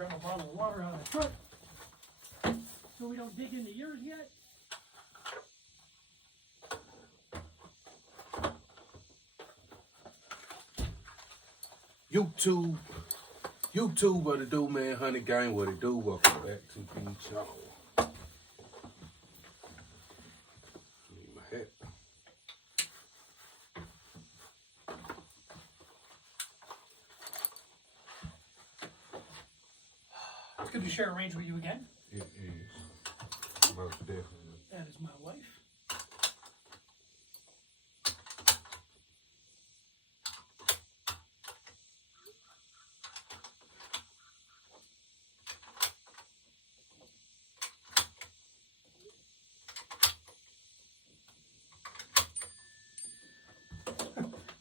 grab a bottle of water out of the truck so we don't dig into yours yet. YouTube, what it do, man? Honey Gang, what it do? Welcome back to the channel. Need my hat. It's good to share a range with you again. It is. Most definitely. That is my wife.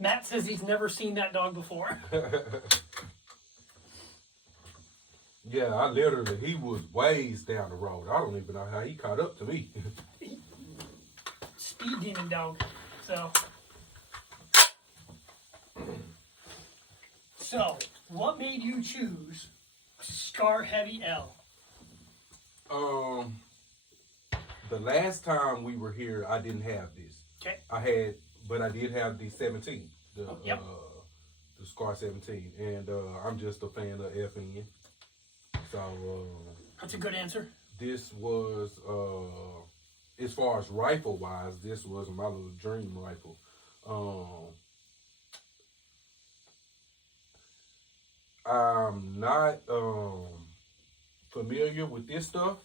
Matt says he's never seen that dog before. Yeah, he was ways down the road. I don't even know how he caught up to me. Speed demon dog. So, what made you choose Scar Heavy L? The last time we were here, I didn't have this. Okay. But I did have the 17, the Scar 17, and I'm just a fan of FN. So that's a good answer. This was, as far as rifle wise, this was my little dream rifle. I'm not familiar with this stuff.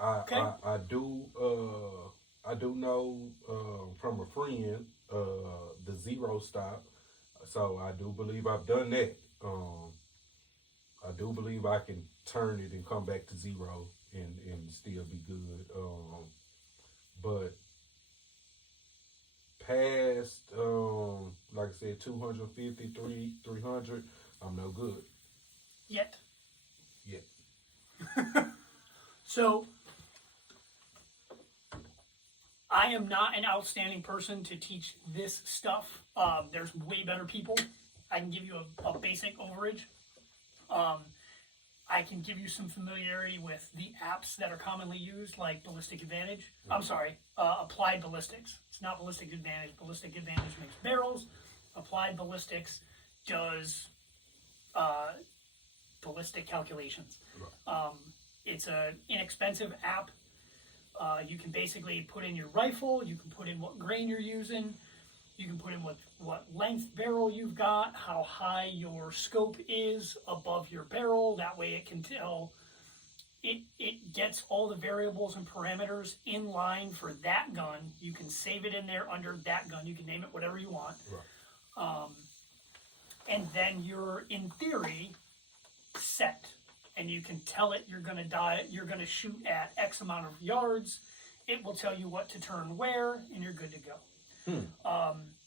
I do know from a friend the zero stop, so I do believe I've done that. I do believe I can turn it and come back to zero and still be good. But past, like I said, 250, 300, I'm no good. Yet. Yet. So, I am not an outstanding person to teach this stuff. There's way better people. I can give you a basic overage. I can give you some familiarity with the apps that are commonly used, like Ballistic Advantage. I'm sorry, Applied Ballistics. It's not Ballistic Advantage. Ballistic Advantage makes barrels. Applied Ballistics does ballistic calculations. It's an inexpensive app. You can basically put in your rifle. You can put in what grain you're using. You can put in what length barrel you've got, how high your scope is above your barrel. That way it can tell, it gets all the variables and parameters in line for that gun. You can save it in there under that gun. You can name it whatever you want. Right. And then you're, in theory, set. And you can tell it you're going to shoot at X amount of yards. It will tell you what to turn where, and you're good to go.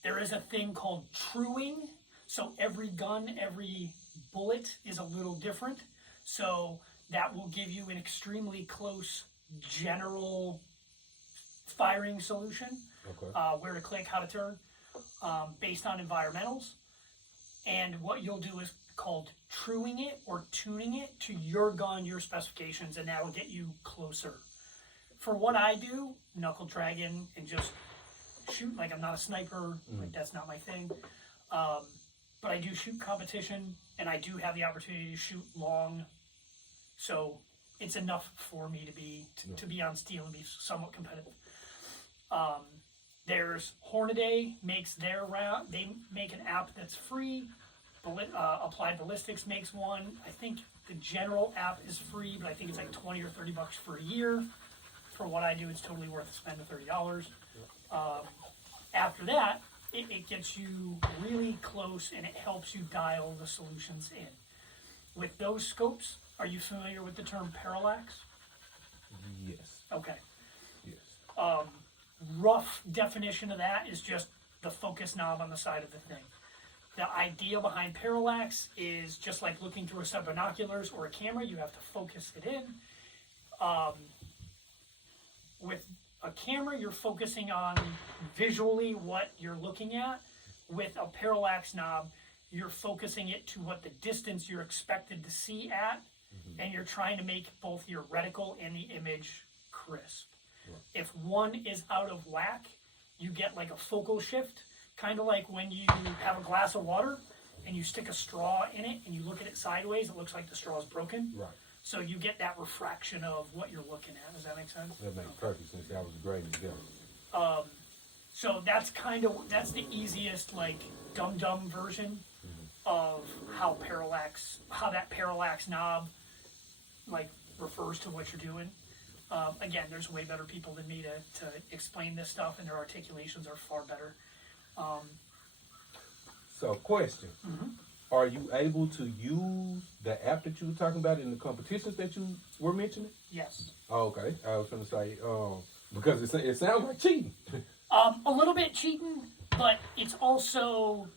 There is a thing called truing. So every gun, every bullet is a little different. So that will give you an extremely close general firing solution. Okay. Where to click, how to turn, based on environmentals. And what you'll do is called truing it or tuning it to your gun, your specifications, and that will get you closer. For what I do, knuckle dragging and just shoot, like I'm not a sniper, like that's not my thing. But I do shoot competition, and I do have the opportunity to shoot long, so it's enough for me to be on steel and be somewhat competitive. There's Hornaday makes their route. They make an app that's free. Applied Ballistics makes one. I think the general app is free, but I think it's like $20 or $30 for a year. For what I do, it's totally worth spending $30. After that, it gets you really close, and it helps you dial the solutions in. With those scopes, are you familiar with the term parallax? Yes. Okay. Yes. Rough definition of that is just the focus knob on the side of the thing. The idea behind parallax is just like looking through a set of binoculars or a camera, you have to focus it in. With a camera, you're focusing on visually what you're looking at. With a parallax knob, you're focusing it to what the distance you're expected to see at, and you're trying to make both your reticle and the image crisp. Right. If one is out of whack, you get like a focal shift, kind of like when you have a glass of water and you stick a straw in it and you look at it sideways, it looks like the straw is broken. Right. So you get that refraction of what you're looking at. Does that make sense? That makes perfect sense. That was a great example. So that's that's the easiest, like, dumb version of how that parallax knob, like, refers to what you're doing. Again, there's way better people than me to explain this stuff, and their articulations are far better. So, question. Are you able to use the app that you were talking about in the competitions that you were mentioning? Yes. Oh, okay. I was going to say, because it sounds like cheating. A little bit cheating, but it's also,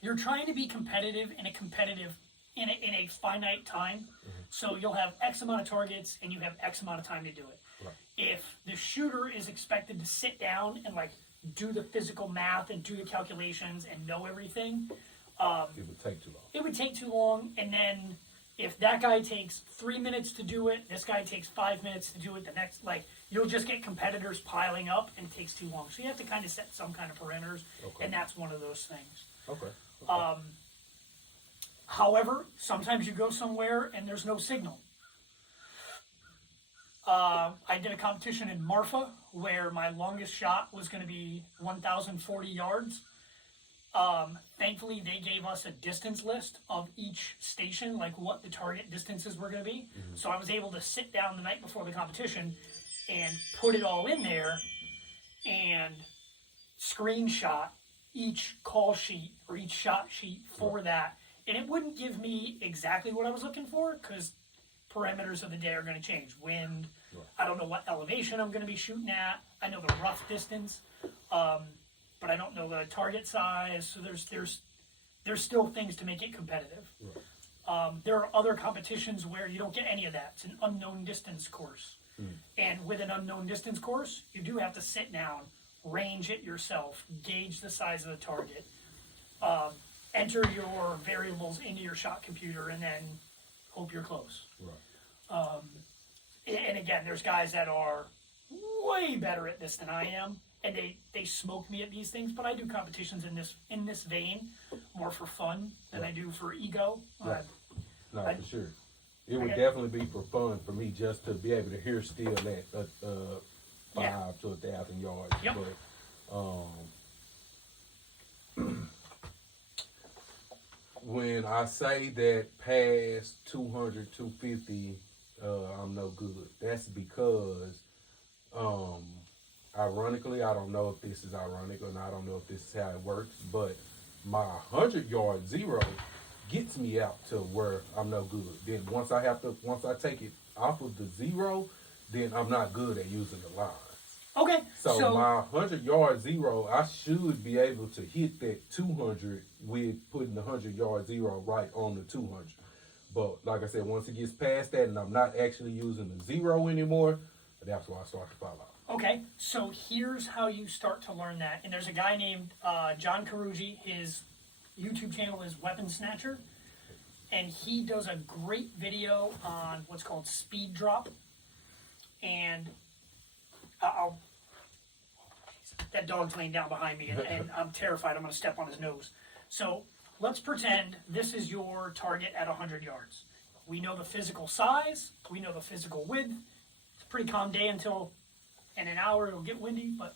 you're trying to be competitive in a finite time. So you'll have X amount of targets and you have X amount of time to do it. Right. If the shooter is expected to sit down and like do the physical math and do the calculations and know everything, It would take too long. It would take too long, and then if that guy takes 3 minutes to do it, this guy takes 5 minutes to do it, the next, like, you'll just get competitors piling up, and it takes too long. So you have to kind of set some kind of parameters, and that's one of those things. Okay. However, sometimes you go somewhere and there's no signal. I did a competition in Marfa where my longest shot was going to be 1,040 yards. Thankfully, they gave us a distance list of each station, like what the target distances were going to be. So I was able to sit down the night before the competition and put it all in there and screenshot each call sheet or each shot sheet for that. And it wouldn't give me exactly what I was looking for because parameters of the day are going to change. Wind, I don't know what elevation I'm going to be shooting at. I know the rough distance. But I don't know the target size, so there's still things to make it competitive. Right. There are other competitions where you don't get any of that. It's an unknown distance course. And with an unknown distance course, you do have to sit down, range it yourself, gauge the size of the target, enter your variables into your shot computer, and then hope you're close. Right. And again, there's guys that are way better at this than I am. And they smoke me at these things, but I do competitions in this vein, more for fun than I do for ego. Right. No, for sure. It would definitely be for fun for me just to be able to hear still at 5 to 1,000 yards. Yep. But when I say that past 200, 250, I'm no good. That's because ironically, I don't know if this is ironic or not. I don't know if this is how it works, but my 100-yard zero gets me out to where I'm no good. Then once I take it off of the zero, then I'm not good at using the lines. Okay. So my 100-yard zero, I should be able to hit that 200 with putting the 100-yard zero right on the 200. But like I said, once it gets past that and I'm not actually using the zero anymore, that's where I start to fall off. Okay, so here's how you start to learn that. And there's a guy named John Carugi. His YouTube channel is Weapon Snatcher. And he does a great video on what's called speed drop. And that dog's laying down behind me, and I'm terrified. I'm going to step on his nose. So let's pretend this is your target at 100 yards. We know the physical size. We know the physical width. It's a pretty calm day until... in an hour it'll get windy, but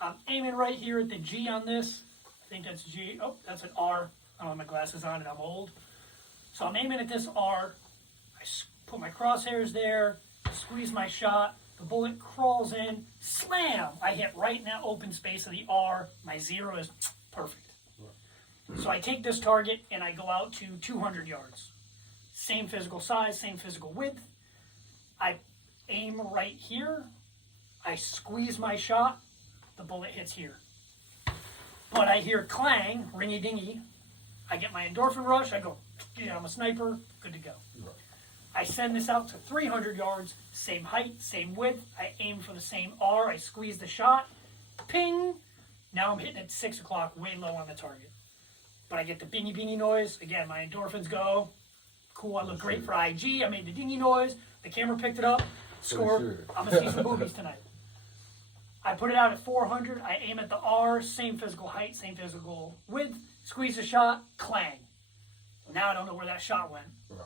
I'm aiming right here at the G on this. I think that's G. Oh, that's an R. I don't have my glasses on and I'm old. So I'm aiming at this R. I put my crosshairs there, squeeze my shot. The bullet crawls in, slam! I hit right in that open space of the R. My zero is perfect. So I take this target and I go out to 200 yards. Same physical size, same physical width. I aim right here. I squeeze my shot, the bullet hits here. But I hear clang, ringy-dingy. I get my endorphin rush, I go, yeah, I'm a sniper, good to go. Right. I send this out to 300 yards, same height, same width. I aim for the same R, I squeeze the shot, ping. Now I'm hitting at 6 o'clock, way low on the target. but I get the bingy bingy noise. Again, my endorphins go. Cool, I look great for IG. I made the dingy noise. The camera picked it up. Score. Sure. I'm going to see some movies tonight. I put it out at 400. I aim at the R, same physical height, same physical width. Squeeze the shot, clang. Now I don't know where that shot went, Right.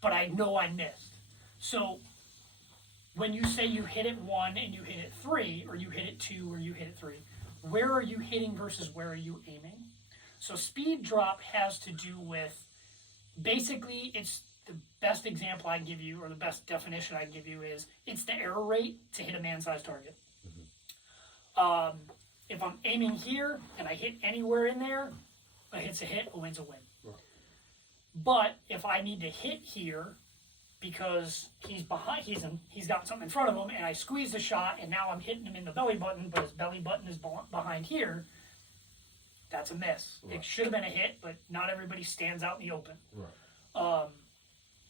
but I know I missed. So when you say you hit it 1 and you hit it 3, or you hit it 2 or you hit it 3, where are you hitting versus where are you aiming? So speed drop has to do with, basically, it's the best example I give you, or the best definition I give you is, it's the error rate to hit a man-sized target. If I'm aiming here and I hit anywhere in there, a hit's a hit, a win's a win. Right. But if I need to hit here because he's behind, he's got something in front of him, and I squeeze the shot, and now I'm hitting him in the belly button, but his belly button is behind here, that's a miss. Right. It should have been a hit, but not everybody stands out in the open. Right.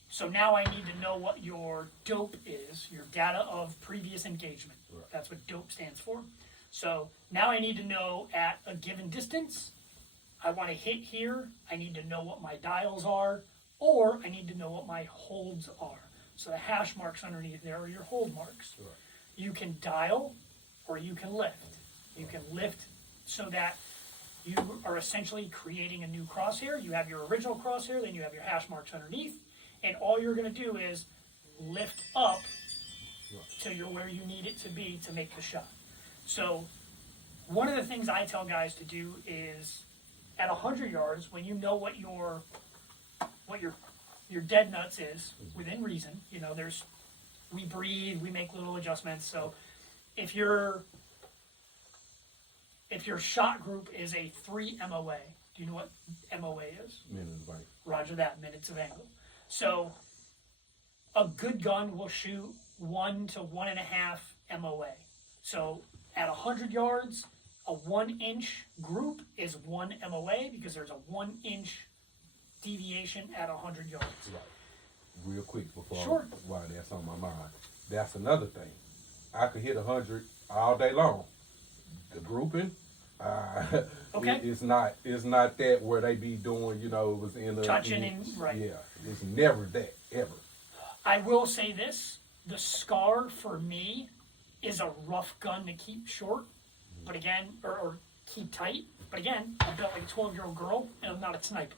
So now I need to know what your dope is, your data of previous engagement. Right. That's what dope stands for. So now I need to know at a given distance, I want to hit here, I need to know what my dials are, or I need to know what my holds are. So the hash marks underneath there are your hold marks. Right. You can dial or you can lift. You can lift so that you are essentially creating a new crosshair. You have your original crosshair, then you have your hash marks underneath, and all you're going to do is lift up till you're where you need it to be to make the shot. So one of the things I tell guys to do is at 100 yards, when you know what your dead nuts is within reason, you know, we breathe, we make little adjustments. So if your shot group is a 3 MOA, do you know what MOA is? Minute of angle. Roger that, minutes of angle. So a good gun will shoot 1 to 1.5 MOA. So at 100 yards, a 1-inch group is 1 MOA because there's a 1-inch deviation at 100 yards. Right. Real quick before Sure. while that's on my mind. That's another thing. I could hit 100 all day long. The grouping, Okay. it's not that where they be doing, you know, it was in a Touching and- right. Yeah, it's never that ever. I will say this, the SCAR for me is a rough gun to keep short, but again, or keep tight, but again, I'm built like a 12-year-old girl, and I'm not a sniper.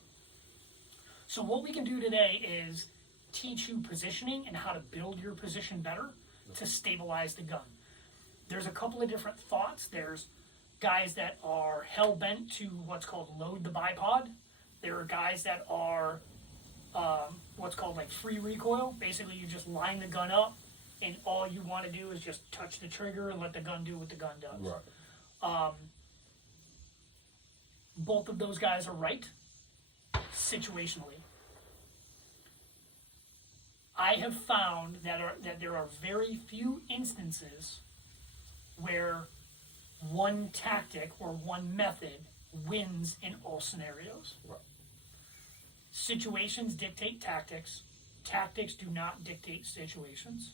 So what we can do today is teach you positioning and how to build your position better to stabilize the gun. There's a couple of different thoughts. There's guys that are hell-bent to what's called load the bipod. There are guys that are what's called like free recoil. Basically, you just line the gun up, and all you want to do is just touch the trigger and let the gun do what the gun does. Right. Both of those guys are right, situationally. I have found that there are very few instances where one tactic or one method wins in all scenarios. Right. Situations dictate tactics. Tactics do not dictate situations.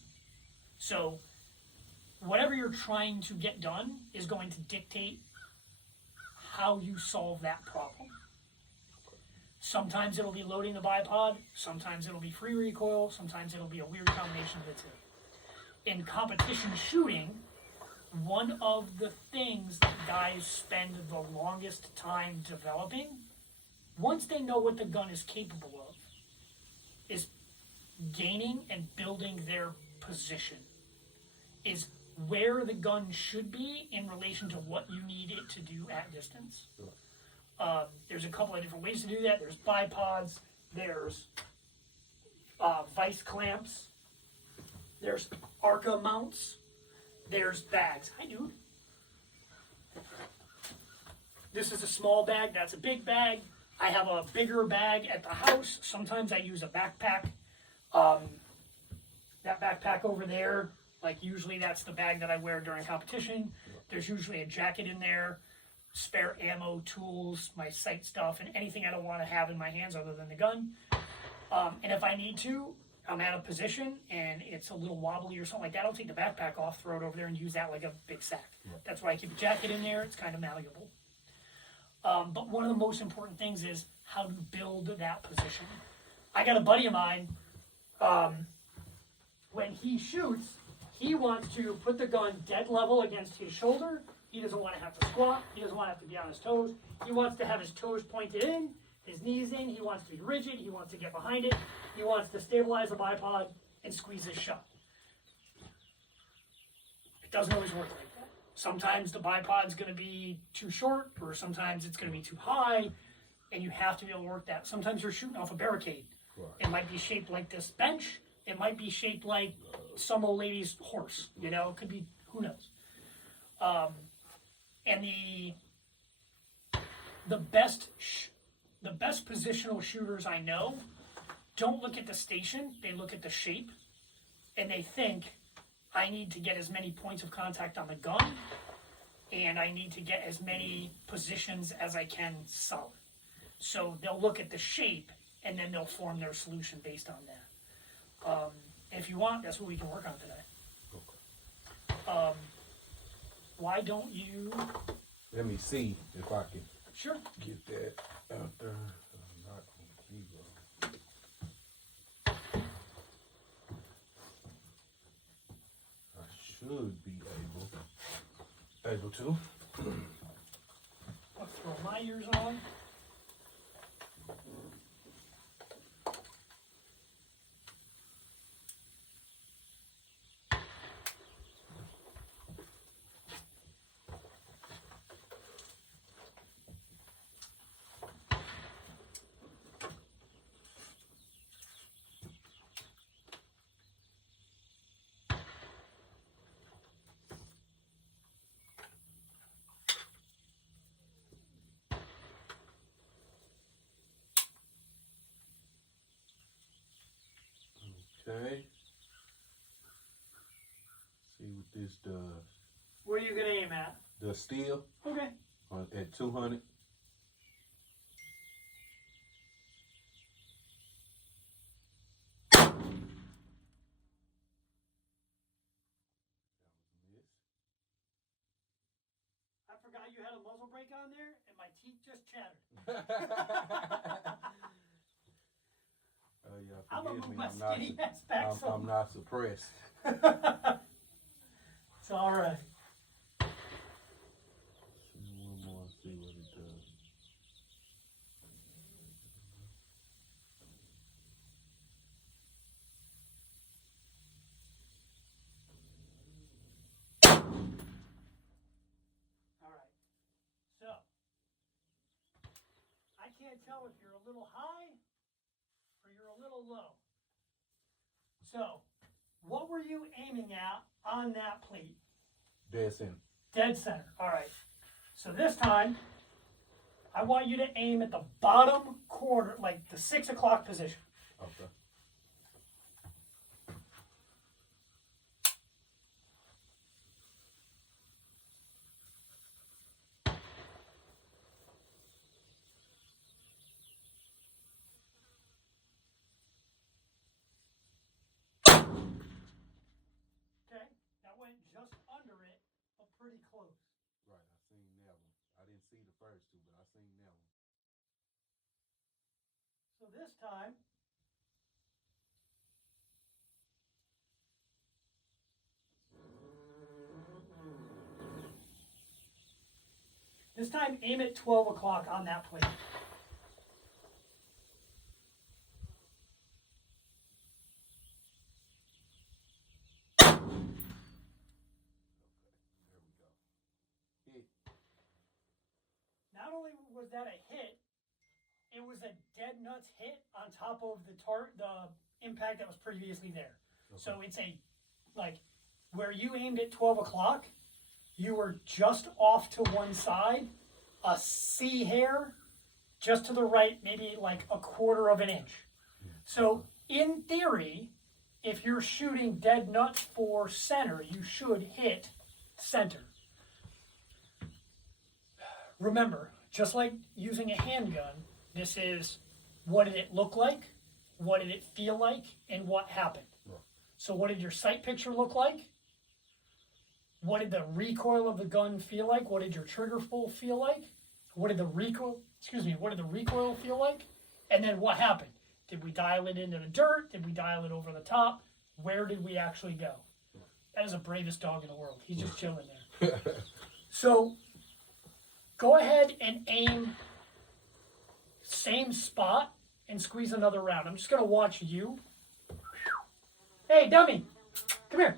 So whatever you're trying to get done is going to dictate how you solve that problem. Sometimes it'll be loading the bipod, sometimes it'll be free recoil, sometimes it'll be a weird combination of the two. In competition shooting, one of the things that guys spend the longest time developing, once they know what the gun is capable of, is gaining and building their position, is where the gun should be in relation to what you need it to do at distance. There's a couple of different ways to do that. There's bipods, there's vice clamps, there's ARCA mounts, there's bags. Hi, dude. This is a small bag, that's a big bag. I have a bigger bag at the house. Sometimes I use a backpack. That backpack over there, like usually that's the bag that I wear during competition. There's usually a jacket in there, spare ammo, tools, my sight stuff, and anything I don't want to have in my hands other than the gun. And if I need to, I'm at a position and it's a little wobbly or something like that, I'll take the backpack off, throw it over there, and use that like a big sack. That's why I keep a jacket in there. It's kind of malleable. But one of the most important things is how to build that position. I got a buddy of mine, when he shoots, he wants to put the gun dead level against his shoulder. He doesn't want to have to squat. He doesn't want to have to be on his toes. He wants to have his toes pointed in, his knees in. He wants to be rigid. He wants to get behind it. He wants to stabilize the bipod and squeeze his shot. It doesn't always work like that. Sometimes the bipod's going to be too short, or sometimes it's going to be too high, and you have to be able to work that. Sometimes you're shooting off a barricade. Right. It might be shaped like this bench. It might be shaped like some old lady's horse. You know, it could be, who knows. And the best positional shooters I know don't look at the station. They look at the shape, and they think, I need to get as many points of contact on the gun, and I need to get as many positions as I can solid. So they'll look at the shape, and then they'll form their solution based on that. If you want, that's what we can work on today. Okay. Why don't you? Let me see if I can Sure. get that out there. I'm not on zero. I should be able to. I'll throw my ears on. Okay. See what this does. Where are you gonna aim at? The steel Okay. at 200. I forgot you had a muzzle brake on there, and my teeth just chattered. Oh yeah, I'm gonna forgive move me. my skinny ass back I'm some. not suppressed. It's all right. One more, see what it does. All right. So I can't tell if you're a little high or you're a little low. So, what were you aiming at on that plate? Dead center. Dead center. All right. So this time, I want you to aim at the bottom quarter, like the 6 o'clock position. Okay. Okay. That went just under it, but pretty close. Right, I seen that one. I didn't see the first two, but I seen that one. So this time, aim at 12 o'clock on that plate. There we go. Hit. Not only was that a hit, it was a dead nuts hit on top of the impact that was previously there. Okay. So it's like where you aimed at 12 o'clock, you were just off to one side, a C hair, just to the right, maybe like a quarter of an inch. So in theory, if you're shooting dead nuts for center, you should hit center. Remember, just like using a handgun, this is what did it look like, what did it feel like, and what happened. Right. So what did your sight picture look like? What did the recoil of the gun feel like? What did your trigger pull feel like? What did the recoil feel like? And then what happened? Did we dial it into the dirt? Did we dial it over the top? Where did we actually go? That is the bravest dog in the world. He's just chilling there. So go ahead and aim same spot and squeeze another round. I'm just going to watch you. Hey, dummy, come here.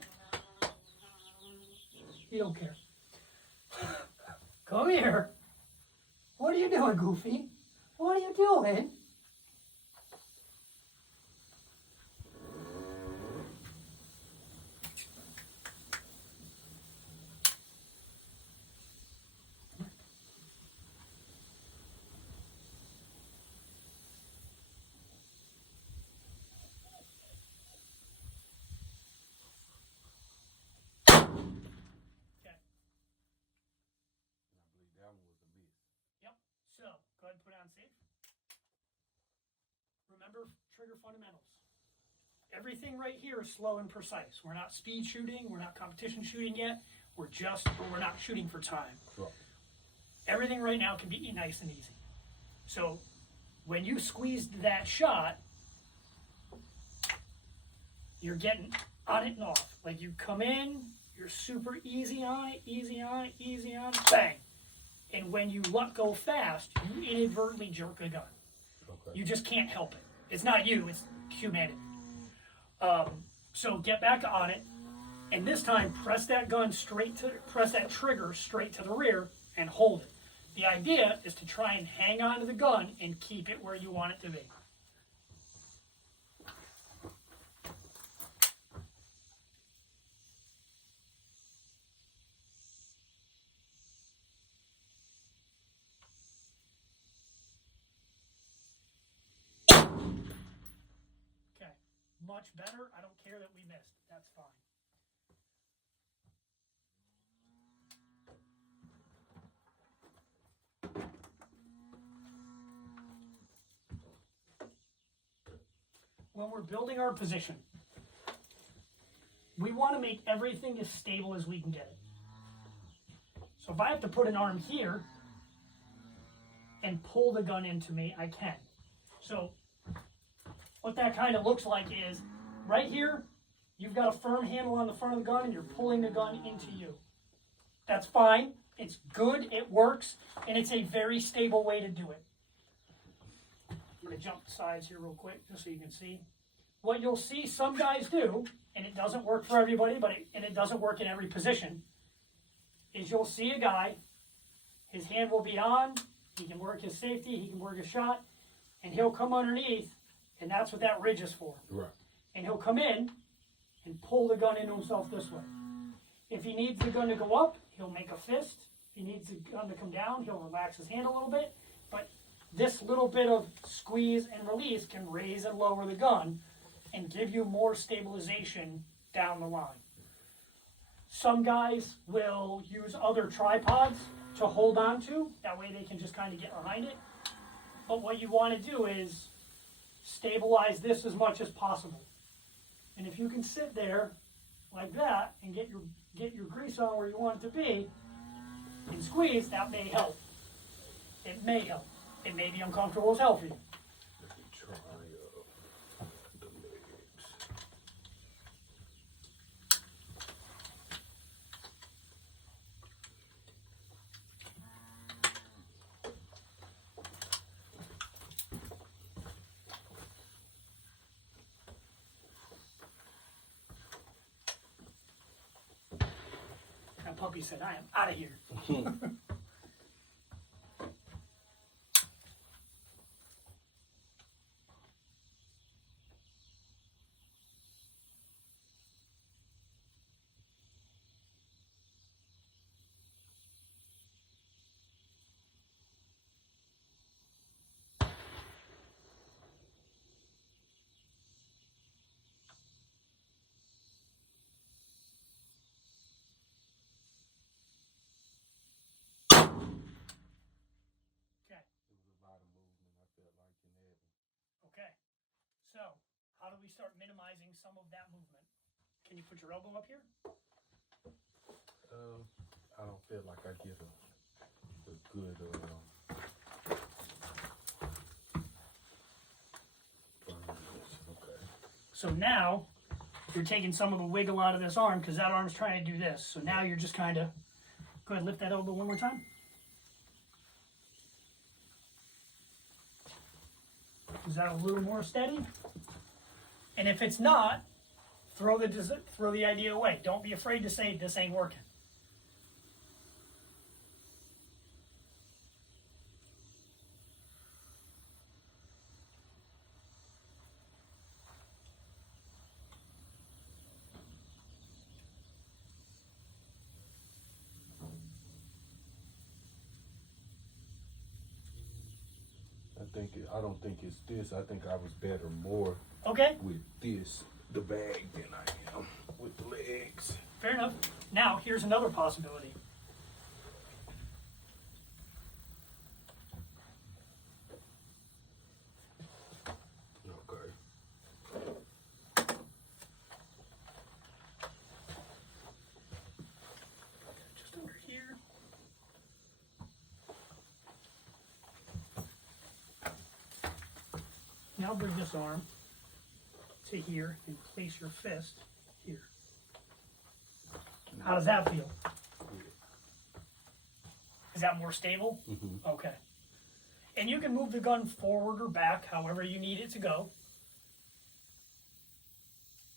You don't care. Come here. What are you doing, Goofy? What are you doing? So, go ahead and put it on safe. Remember trigger fundamentals. Everything right here is slow and precise. We're not speed shooting. We're not competition shooting yet. We're not shooting for time. Right. Everything right now can be nice and easy. So, when you squeezed that shot, you're getting on it and off. Like you come in, you're super easy on it, easy on it, easy on it, bang. And when you let go fast, you inadvertently jerk a gun. Okay. You just can't help it. It's not you, it's humanity. So get back on it, and this time press that trigger straight to the rear and hold it. The idea is to try and hang on to the gun and keep it where you want it to be. Much better. I don't care that we missed. That's fine. When we're building our position, we want to make everything as stable as we can get it. So if I have to put an arm here and pull the gun into me, I can. So what that kind of looks like is, right here, you've got a firm handle on the front of the gun and you're pulling the gun into you. That's fine, it's good, it works, and it's a very stable way to do it. I'm going to jump sides here real quick just so you can see. What you'll see some guys do, and it doesn't work for everybody, and it doesn't work in every position, is you'll see a guy, his hand will be on, he can work his safety, he can work his shot, and he'll come underneath. And that's what that ridge is for. Right. And he'll come in and pull the gun into himself this way. If he needs the gun to go up, he'll make a fist. If he needs the gun to come down, he'll relax his hand a little bit. But this little bit of squeeze and release can raise and lower the gun and give you more stabilization down the line. Some guys will use other tripods to hold on to. That way they can just kind of get behind it. But what you want to do is stabilize this as much as possible. And if you can sit there like that and get your grease on where you want it to be and squeeze, that may help. It may help. It may be uncomfortable as hell for you. Let me try the legs. That puppy said, I am out of here. Okay, so how do we start minimizing some of that movement? Can you put your elbow up here? I don't feel like I get a good So now you're taking some of the wiggle out of this arm because that arm's trying to do this. So now you're just kind of, go ahead, lift that elbow one more time. Is that a little more steady? And if it's not, throw the idea away. Don't be afraid to say this ain't working. I don't think it's this. I think I was better more Okay, with this, the bag, than I am with the legs. fair enough. Now, here's another possibility. Okay. Just under here. Now bring this arm to here and place your fist here. How does that feel? Is that more stable? Mm-hmm. Okay. And you can move the gun forward or back, however you need it to go.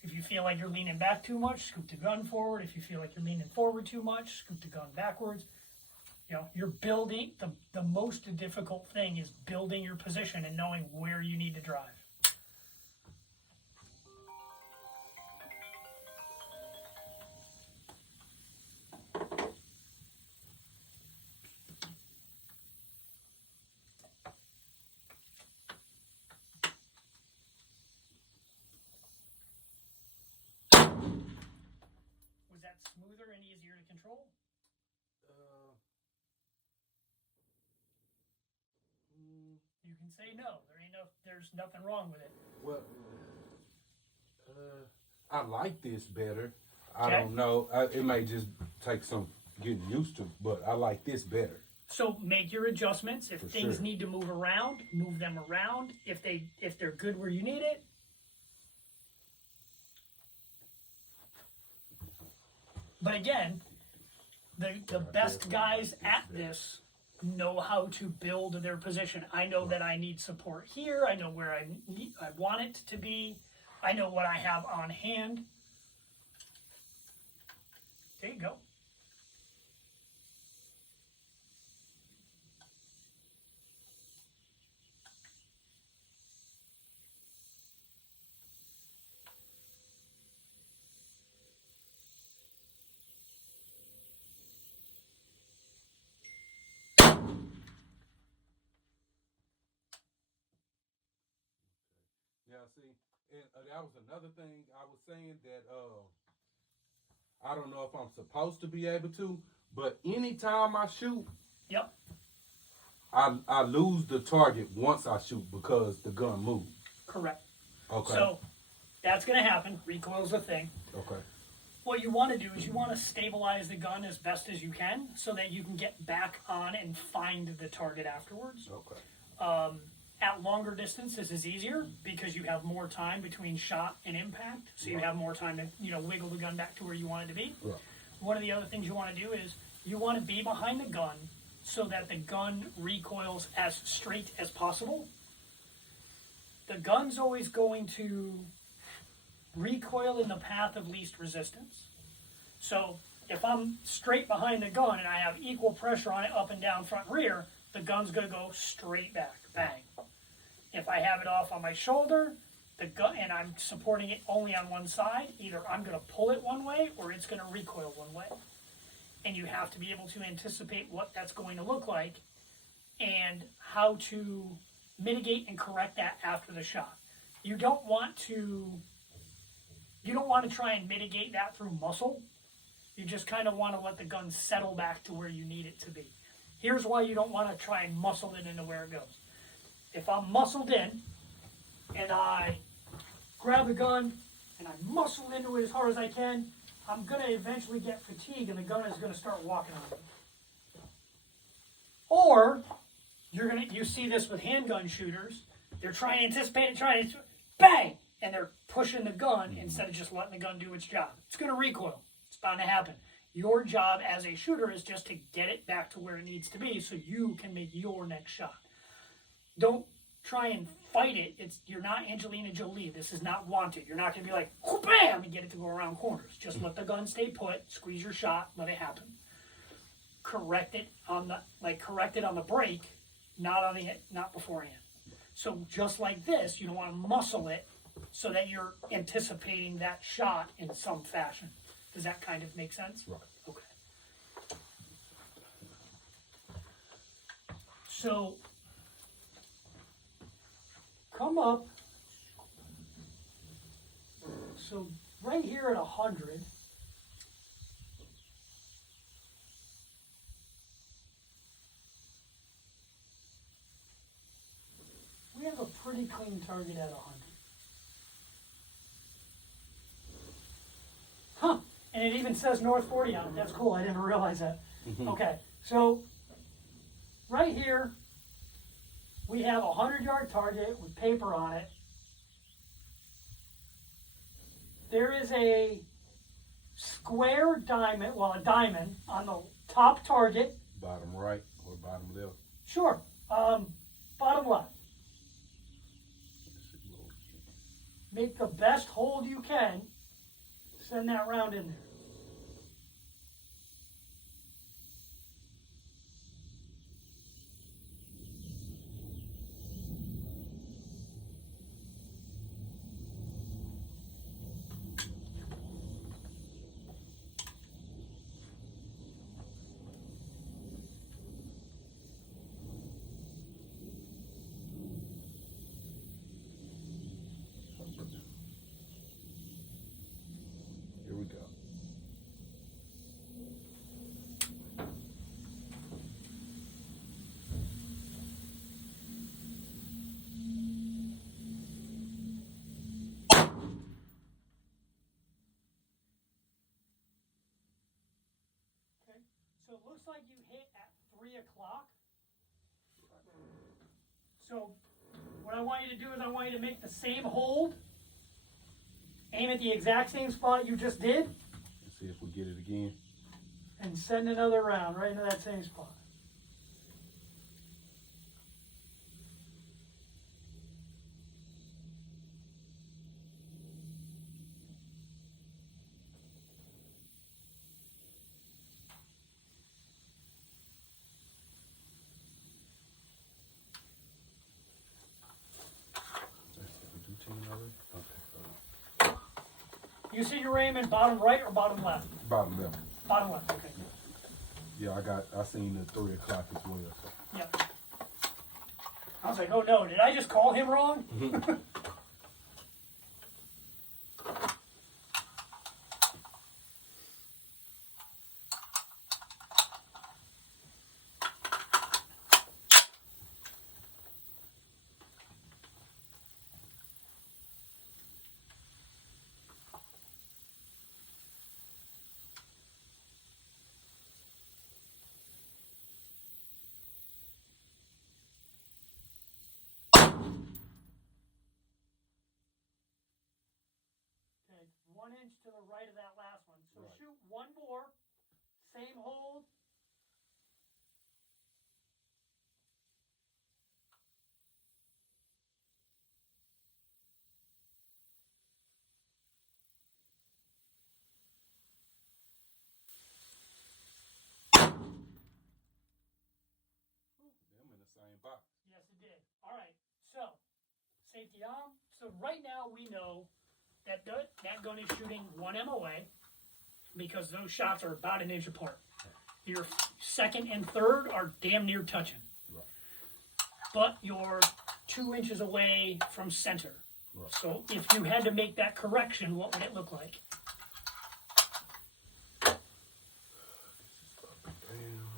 If you feel like you're leaning back too much, scoot the gun forward. If you feel like you're leaning forward too much, scoot the gun backwards. You know, you're building, the most difficult thing is building your position and knowing where you need to drive. Was that smoother and easier to control? You can say no. There's nothing wrong with it. Well, I like this better. I Okay. don't know. It may just take some getting used to, but I like this better. So make your adjustments. If For things sure. need to move around, move them around. If they're good where you need it. But again, the best guys at this know how to build their position. I know that I need support here. I know where I want it to be. I know what I have on hand. There you go. Yeah, see, and that was another thing I was saying that I don't know if I'm supposed to be able to, but anytime I shoot, Yep. I lose the target once I shoot because the gun moves. Correct. Okay. So that's going to happen. Recoil's a thing. Okay. What you want to do is you want to stabilize the gun as best as you can so that you can get back on and find the target afterwards. Okay. At longer distance, this is easier because you have more time between shot and impact, so you Right. have more time to wiggle the gun back to where you want it to be. Right. One of the other things you want to do is you want to be behind the gun so that the gun recoils as straight as possible. The gun's always going to recoil in the path of least resistance. So if I'm straight behind the gun and I have equal pressure on it up and down, front, rear, the gun's going to go straight back, bang. If I have it off on my shoulder, the gun, and I'm supporting it only on one side, either I'm going to pull it one way or it's going to recoil one way. And you have to be able to anticipate what that's going to look like and how to mitigate and correct that after the shot. You don't want to try and mitigate that through muscle. You just kind of want to let the gun settle back to where you need it to be. Here's why you don't want to try and muscle it into where it goes. If I'm muscled in and I grab the gun and I muscle into it as hard as I can, I'm going to eventually get fatigued and the gun is going to start walking on me. Or you see this with handgun shooters. They're trying to anticipate it, bang! and they're pushing the gun instead of just letting the gun do its job. It's going to recoil. It's bound to happen. Your job as a shooter is just to get it back to where it needs to be so you can make your next shot. Don't try and fight it. You're not Angelina Jolie. This is not Wanted. You're not going to be like, bam, and get it to go around corners. Just let the gun stay put, squeeze your shot, let it happen. Correct it on the break, not beforehand. So just like this, you don't want to muscle it so that you're anticipating that shot in some fashion. Does that kind of make sense? Right. Okay. So come up. So right here at 100. We have a pretty clean target at 100. Huh. And it even says North 40 on it. That's cool. I didn't realize that. Okay. So right here, we have a 100-yard target with paper on it. There is a square diamond, well, a diamond on the top target. Bottom right or bottom left? Sure. Bottom left. Make the best hold you can. Send that round in there. Here we go. Okay. So it looks like you hit at 3 o'clock. So what I want you to do is I want you to make the same hold. Aim at the exact same spot you just did. Let's see if we get it again. And send another round right into that same spot. Let's see if we do 10 already. Okay. You see your aiming bottom right or bottom left? Bottom left. Bottom left, okay. Yeah, I seen the 3 o'clock as well. So. Yep. I was like, oh no, did I just call him wrong? Okay, 1 inch to the right of that last one. So Right. shoot one more, same hold. Them in the same box. Yes, it did. All right, so safety on. So right now we know that that gun is shooting 1 MOA because those shots are about an inch apart. Your second and third are damn near touching. Right. But you're 2 inches away from center. Right. So if you had to make that correction, what would it look like?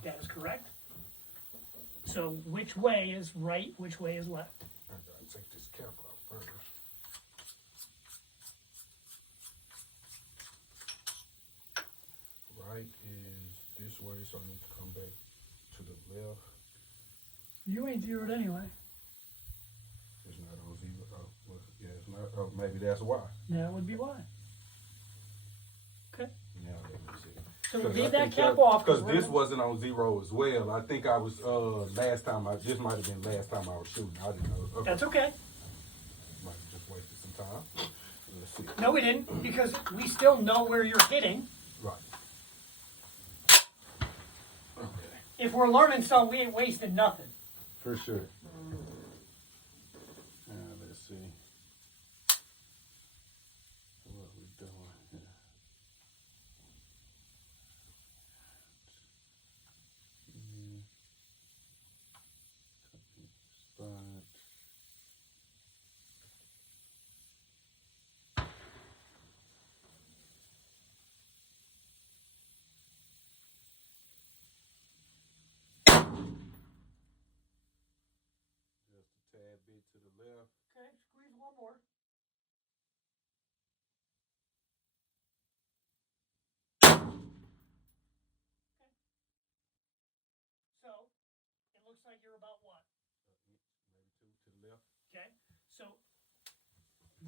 That is correct. So which way is right, which way is left? I gotta take this cap off first. Right is this way, so I need to come back to the left. You ain't zeroed anyway. It's not on zero. Oh, well, yeah, it's not. Oh, maybe that's why. That would be why. Okay. Now let me see. So Cause leave I that think cap off. because we're this gonna- wasn't on 0 as well. I think I was last time. This might have been last time I was shooting. I didn't know. Okay. That's okay. Might have just wasted some time. Let's see. No, we didn't, because we still know where you're hitting. Right. Okay. If we're learning something, we ain't wasting nothing. For sure. Now let's see. What we doing here? Spot. Just a tad bit to the left. Okay, squeeze one more. Okay. So, it looks like you're about what? Maybe 2 to the left. Okay, so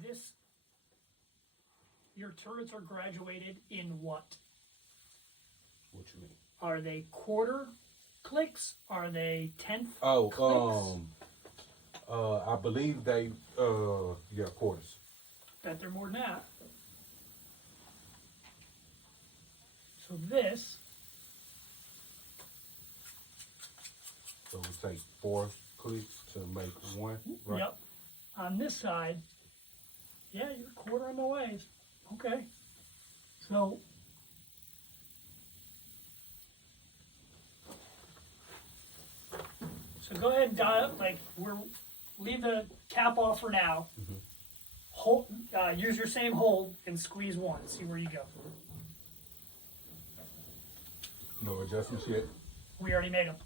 this, your turrets are graduated in what? What you mean? Are they quarter clicks? Are they tenth Oh, clicks? I believe they, yeah, quarters. Bet they're more than that. So this, So it would take 4 clicks to make 1, right? yep, on this side, yeah, you're a quarter on the ways. Okay, so go ahead and dial, leave the cap off for now. Mhm. Hold, use your same hold and squeeze one. See where you go. No adjustments yet. We already made them.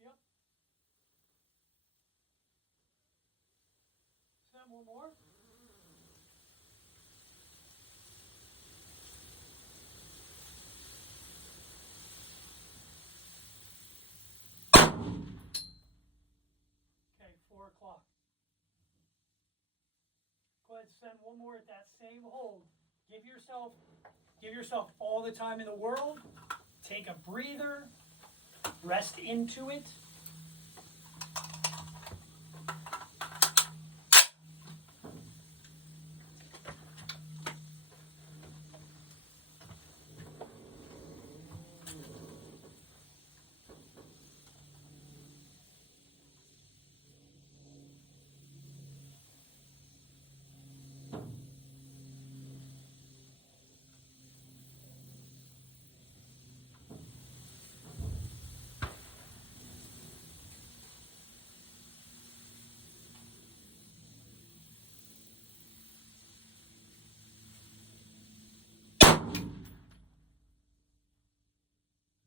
Yep. Send one more. Okay, 4 o'clock. Go ahead, send one more at that same hold. Give yourself all the time in the world. Take a breather. Rest into it.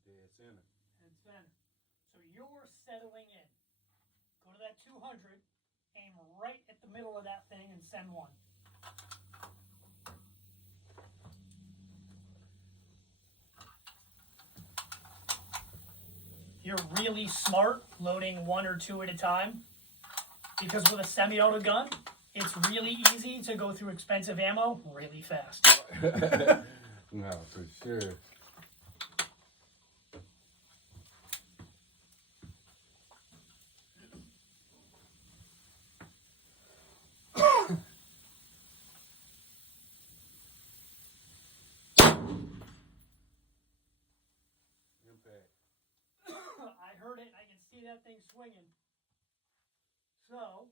Dead center. And center. So you're settling in. Go to that 200, aim right at the middle of that thing and send one. You're really smart loading 1 or 2 at a time, because with a semi-auto gun, it's really easy to go through expensive ammo really fast. No, for sure. Impact. I heard it, and I can see that thing swinging. So,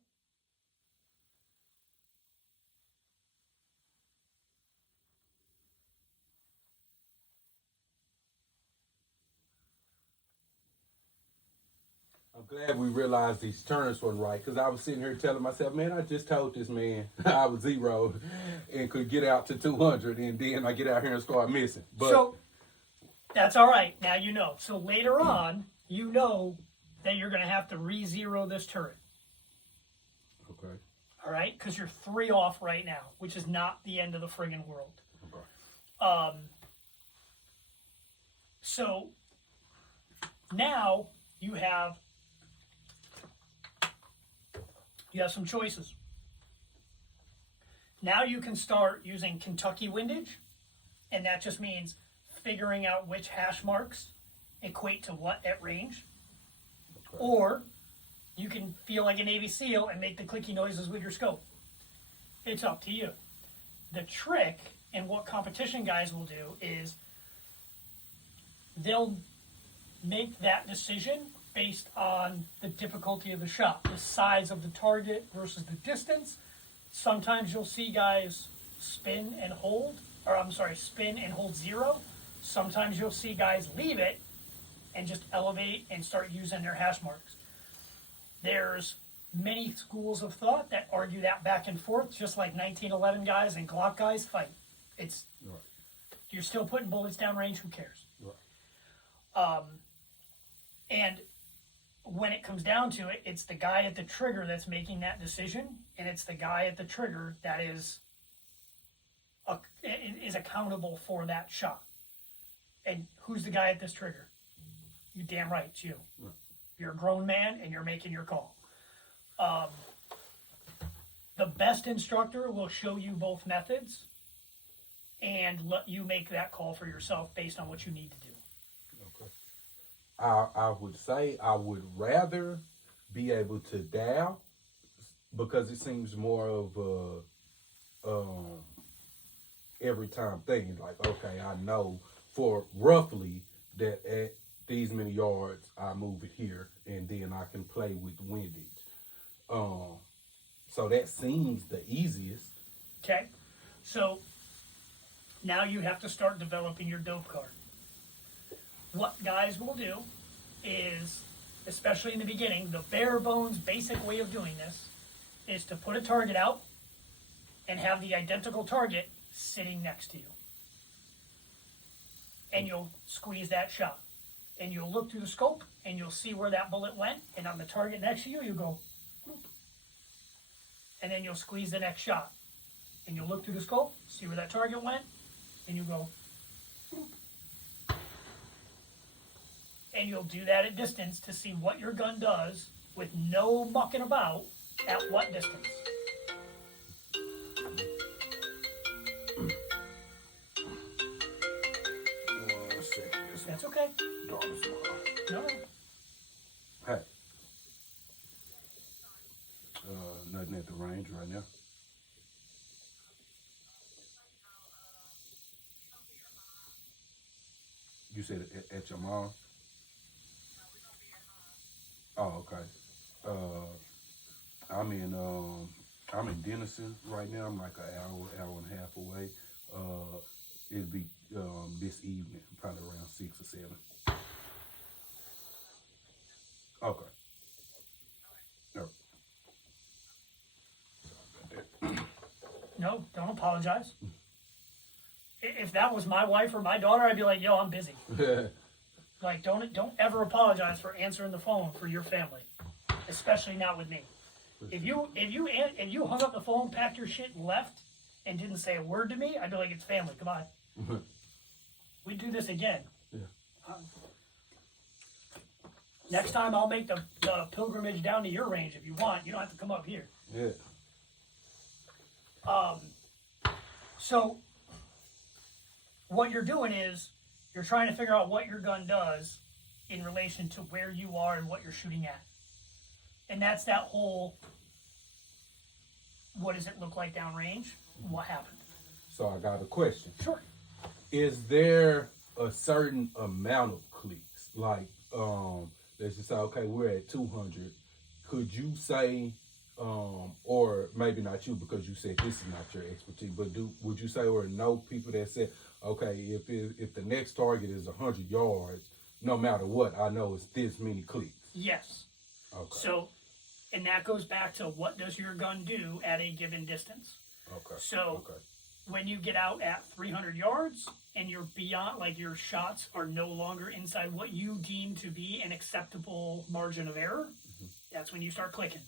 glad we realized these turns weren't right, because I was sitting here telling myself, man, I just told this man I was 0 and could get out to 200, and then I get out here and start missing. But So that's all right. Now you know. So later on, you know that you're going to have to re-zero this turret. okay, All right? Because you're 3 off right now, which is not the end of the friggin' world. okay. So now you have some choices. Now you can start using Kentucky windage, and that just means figuring out which hash marks equate to what at range. Okay. Or you can feel like a Navy SEAL and make the clicky noises with your scope. It's up to you. The trick, and what competition guys will do, is they'll make that decision based on the difficulty of the shot, the size of the target versus the distance. Sometimes you'll see guys spin and hold 0. Sometimes you'll see guys leave it and just elevate and start using their hash marks. There's many schools of thought that argue that back and forth, just like 1911 guys and Glock guys fight. It's Right. You're still putting bullets down range, who cares? Right. And when it comes down to it, it's the guy at the trigger that's making that decision, and it's the guy at the trigger that is accountable for that shot. And who's the guy at this trigger? You damn right, it's you. Right. You're a grown man, and you're making your call. The best instructor will show you both methods and let you make that call for yourself based on what you need to do. Okay. I would say I would rather be able to dial, because it seems more of a every time thing. Like, okay, I know for roughly that at these many yards I move it here, and then I can play with windage. So that seems the easiest. Okay? So now you have to start developing your dope card. What guys will do is, especially in the beginning, the bare bones basic way of doing this is to put a target out and have the identical target sitting next to you. And you'll squeeze that shot. And you'll look through the scope and you'll see where that bullet went, and on the target next to you, you go, whoop. And then you'll squeeze the next shot. And you'll look through the scope, see where that target went, and you go, whoop. And you'll do that at distance to see what your gun does with no mucking about at what distance. That's okay. No. Hey. Nothing at the range right now. You said at your mom? Oh, okay. I'm in Denison right now. I'm like an hour and a half away. It'll be this evening, probably around 6 or 7. Okay. No, don't apologize. If that was my wife or my daughter, I'd be like, yo, I'm busy. Like, don't ever apologize for answering the phone for your family, especially not with me. If you hung up the phone, packed your shit, and left, and didn't say a word to me, I'd be like, it's family. Come on, we do this again. Yeah. Next time, I'll make the pilgrimage down to your range if you want. You don't have to come up here. Yeah. So what you're doing is you're trying to figure out what your gun does in relation to where you are and what you're shooting at. And that's that whole, what does it look like downrange? What happened? So I got a question. Sure. Is there a certain amount of clicks? Like, let's just say, okay, we're at 200. Could you say, or maybe not you because you said this is not your expertise, but would you say or know people that said, okay, if the next target is 100 yards, no matter what, I know it's this many clicks? Yes. Okay. So, and that goes back to what does your gun do at a given distance. Okay. So, okay. when you get out at 300 yards and you're beyond, like your shots are no longer inside what you deem to be an acceptable margin of error, that's when you start clicking.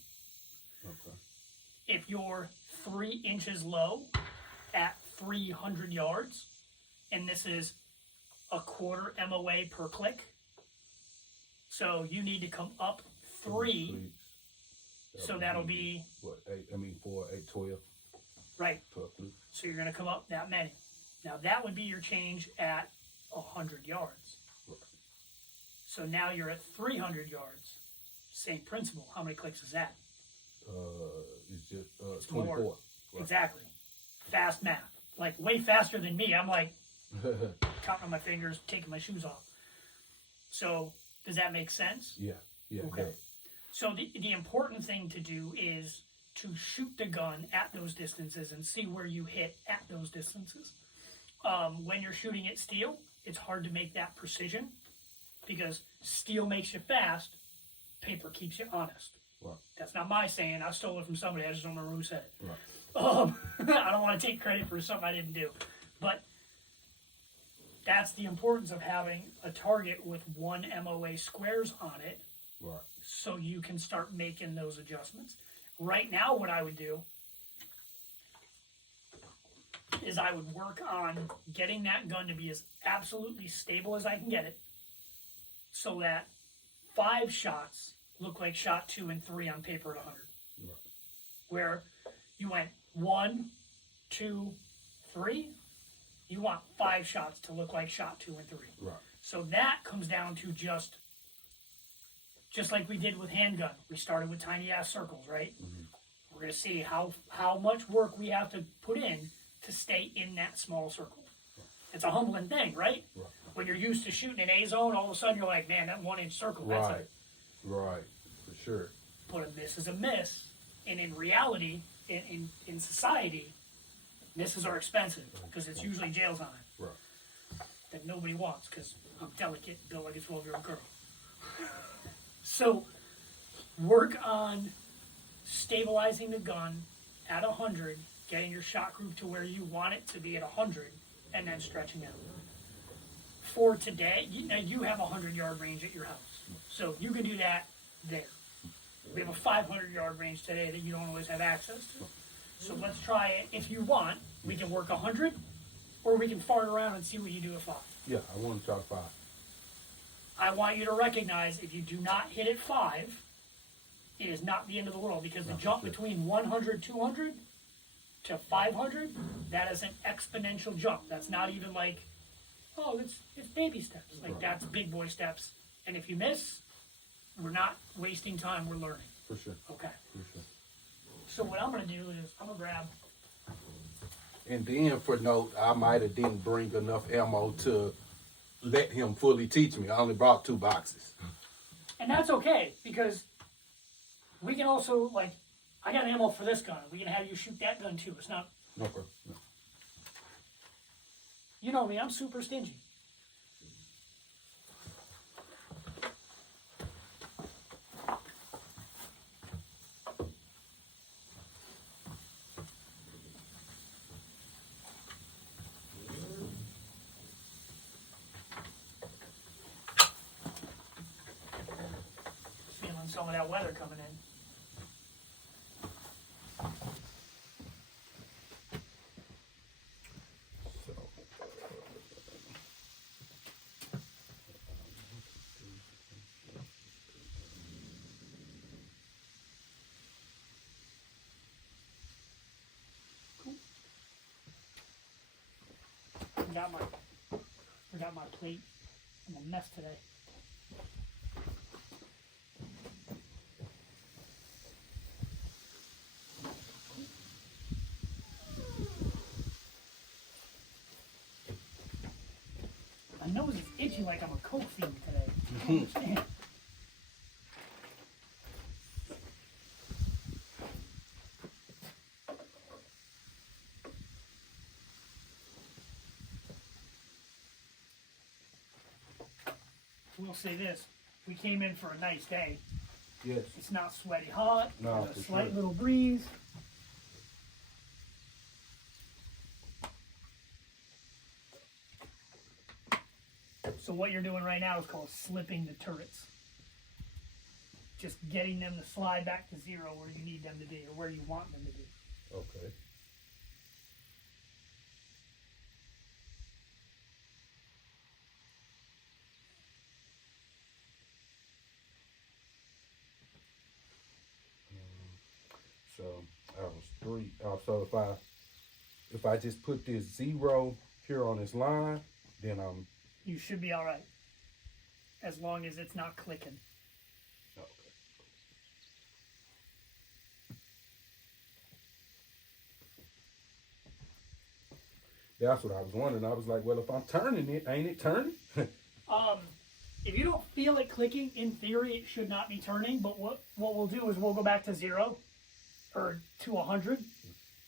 Okay. If you're 3 inches low at 300 yards, and this is a quarter MOA per click, so you need to come up 3, Please. so that'll be, what, 8? I mean 4, 8, 12. right, 12. so you're going to come up that many. Now that would be your change at 100 yards. Right. So now you're at 300 yards. Same principle. How many clicks is that? It's just It's 24. more. Right. Exactly. Fast math. Like way faster than me. I'm like counting on my fingers, taking my shoes off. So does that make sense? Yeah. Yeah. Okay. Yeah. So the important thing to do is to shoot the gun at those distances and see where you hit at those distances. When you're shooting at steel, it's hard to make that precision because steel makes you fast, paper keeps you honest. Right. That's not my saying. I stole it from somebody. I just don't remember who said it. Right. I don't want to take credit for something I didn't do. But that's the importance of having a target with 1 MOA squares on it Right. so you can start making those adjustments. Right now, what I would do is I would work on getting that gun to be as absolutely stable as I can get it so that 5 shots look like shot 2 and 3 on paper at 100. Right. Where you went 1, 2, 3, you want 5 shots to look like shot 2 and 3. Right. So that comes down to just like we did with handgun. We started with tiny ass circles, right? Mm-hmm. We're going to see how much work we have to put in to stay in that small circle. It's a humbling thing, right? Right. When you're used to shooting an A zone, all of a sudden you're like, man, that 1-inch circle, that's Right. Right. For sure. but a miss is a miss. And in reality, in society, misses are expensive because it's usually jail time Right. that nobody wants because I'm delicate, built like a 12-year-old girl. So work on stabilizing the gun at 100, getting your shot group to where you want it to be at 100, and then stretching out. For today, you have a 100-yard range at your house. So you can do that there. We have a 500-yard range today that you don't always have access to. So let's try it. If you want, we can work 100, or we can fart around and see what you do at 5. Yeah, I want to try 5. I want you to recognize if you do not hit at 5, it is not the end of the world because the jump between 100, 200 to 500, that is an exponential jump. That's not even like, oh, it's baby steps. Like that's big boy steps. And if you miss, we're not wasting time, we're learning. For sure. Okay. For sure. So what I'm gonna do is I'm gonna grab. And then for note, I might have didn't bring enough ammo to let him fully teach me. I only brought 2 boxes. And that's okay because we can also like, I got ammo for this gun. We can have you shoot that gun too. It's not, Okay. No. you know me, I'm super stingy. Feeling some of that weather coming in. So, Forgot my plate. I'm a mess today. My nose is itching like I'm a coke fiend today. I don't understand. We'll say this, we came in for a nice day. Yes. It's not sweaty hot. No, There's a for slight sure. little breeze. So what you're doing right now is called slipping the turrets. Just getting them to slide back to zero where you need them to be or where you want them to be. Okay. So I was 3. So if I just put this 0 here on this line, then I'm You should be all right. As long as it's not clicking. okay. That's what I was wondering. I was like, well, if I'm turning it, ain't it turning? If you don't feel it clicking, in theory, it should not be turning. But what we'll do is we'll go back to 0 or to 100,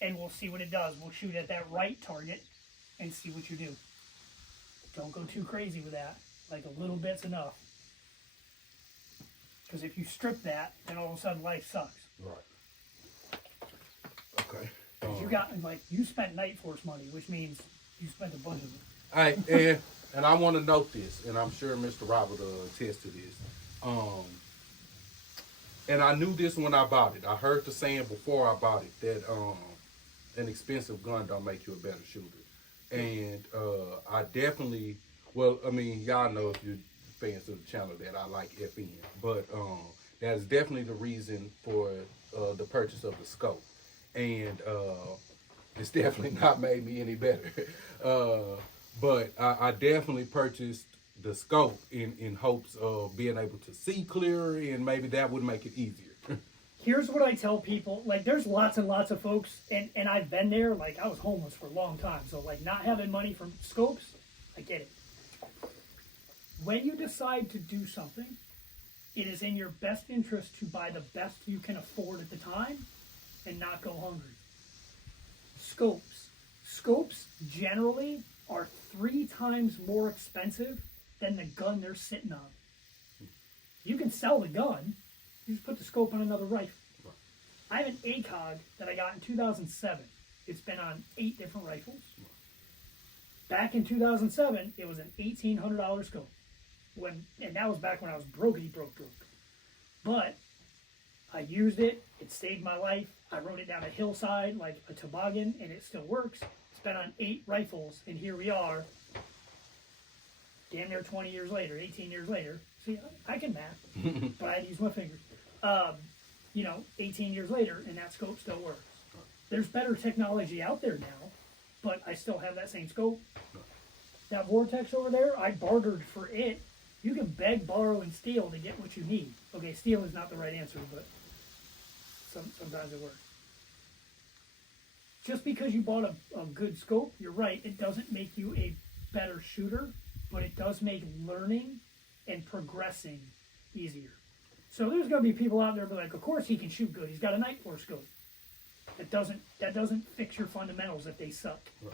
and we'll see what it does. We'll shoot at that right target and see what you do. Don't go too crazy with that. Like a little bit's enough. Because if you strip that, then all of a sudden life sucks. Right. Okay. 'Cause you spent Night Force money, which means you spent a bunch of it. Hey, and I want to note this, and I'm sure Mr. Robert will attest to this. And I knew this when I bought it. I heard the saying before I bought it that an expensive gun don't make you a better shooter. And I definitely, well, I mean, y'all know if you're fans of the channel that I like FN, but that is definitely the reason for the purchase of the scope. And it's definitely not made me any better. But I definitely purchased the scope in hopes of being able to see clearer, and maybe that would make it easier. Here's what I tell people. Like, there's lots and lots of folks, and I've been there. Like, I was homeless for a long time. So, like, not having money for scopes, I get it. When you decide to do something, it is in your best interest to buy the best you can afford at the time and not go hungry. Scopes generally are 3 times more expensive than the gun they're sitting on. You can sell the gun, you just put the scope on another rifle. I have an ACOG that I got in 2007. It's been on 8 different rifles. Back in 2007, it was an $1,800 scope. And that was back when I was broke. But I used it, it saved my life. I rode it down a hillside like a toboggan, and it still works. It's been on 8 rifles, and here we are, damn near 20 years later, 18 years later. See, I can math, but I use my fingers. 18 years later, and that scope still works. There's better technology out there now, but I still have that same scope. That Vortex over there, I bartered for it. You can beg, borrow, and steal to get what you need. Okay, steal is not the right answer, but sometimes it works. Just because you bought a good scope, you're right, it doesn't make you a better shooter, but it does make learning and progressing easier. So there's going to be people out there be like, of course he can shoot good. He's got a Night Force scope. That doesn't fix your fundamentals if they suck. Right.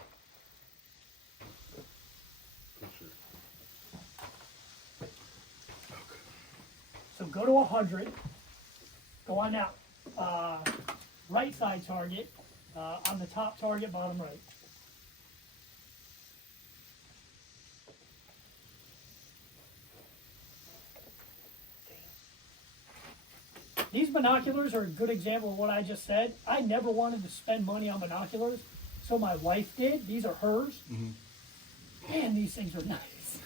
For sure. Okay. So go to 100. Go on now. Right side target. On the top target, bottom right. These binoculars are a good example of what I just said. I never wanted to spend money on binoculars, so my wife did. These are hers. Mm-hmm. Man, these things are nice.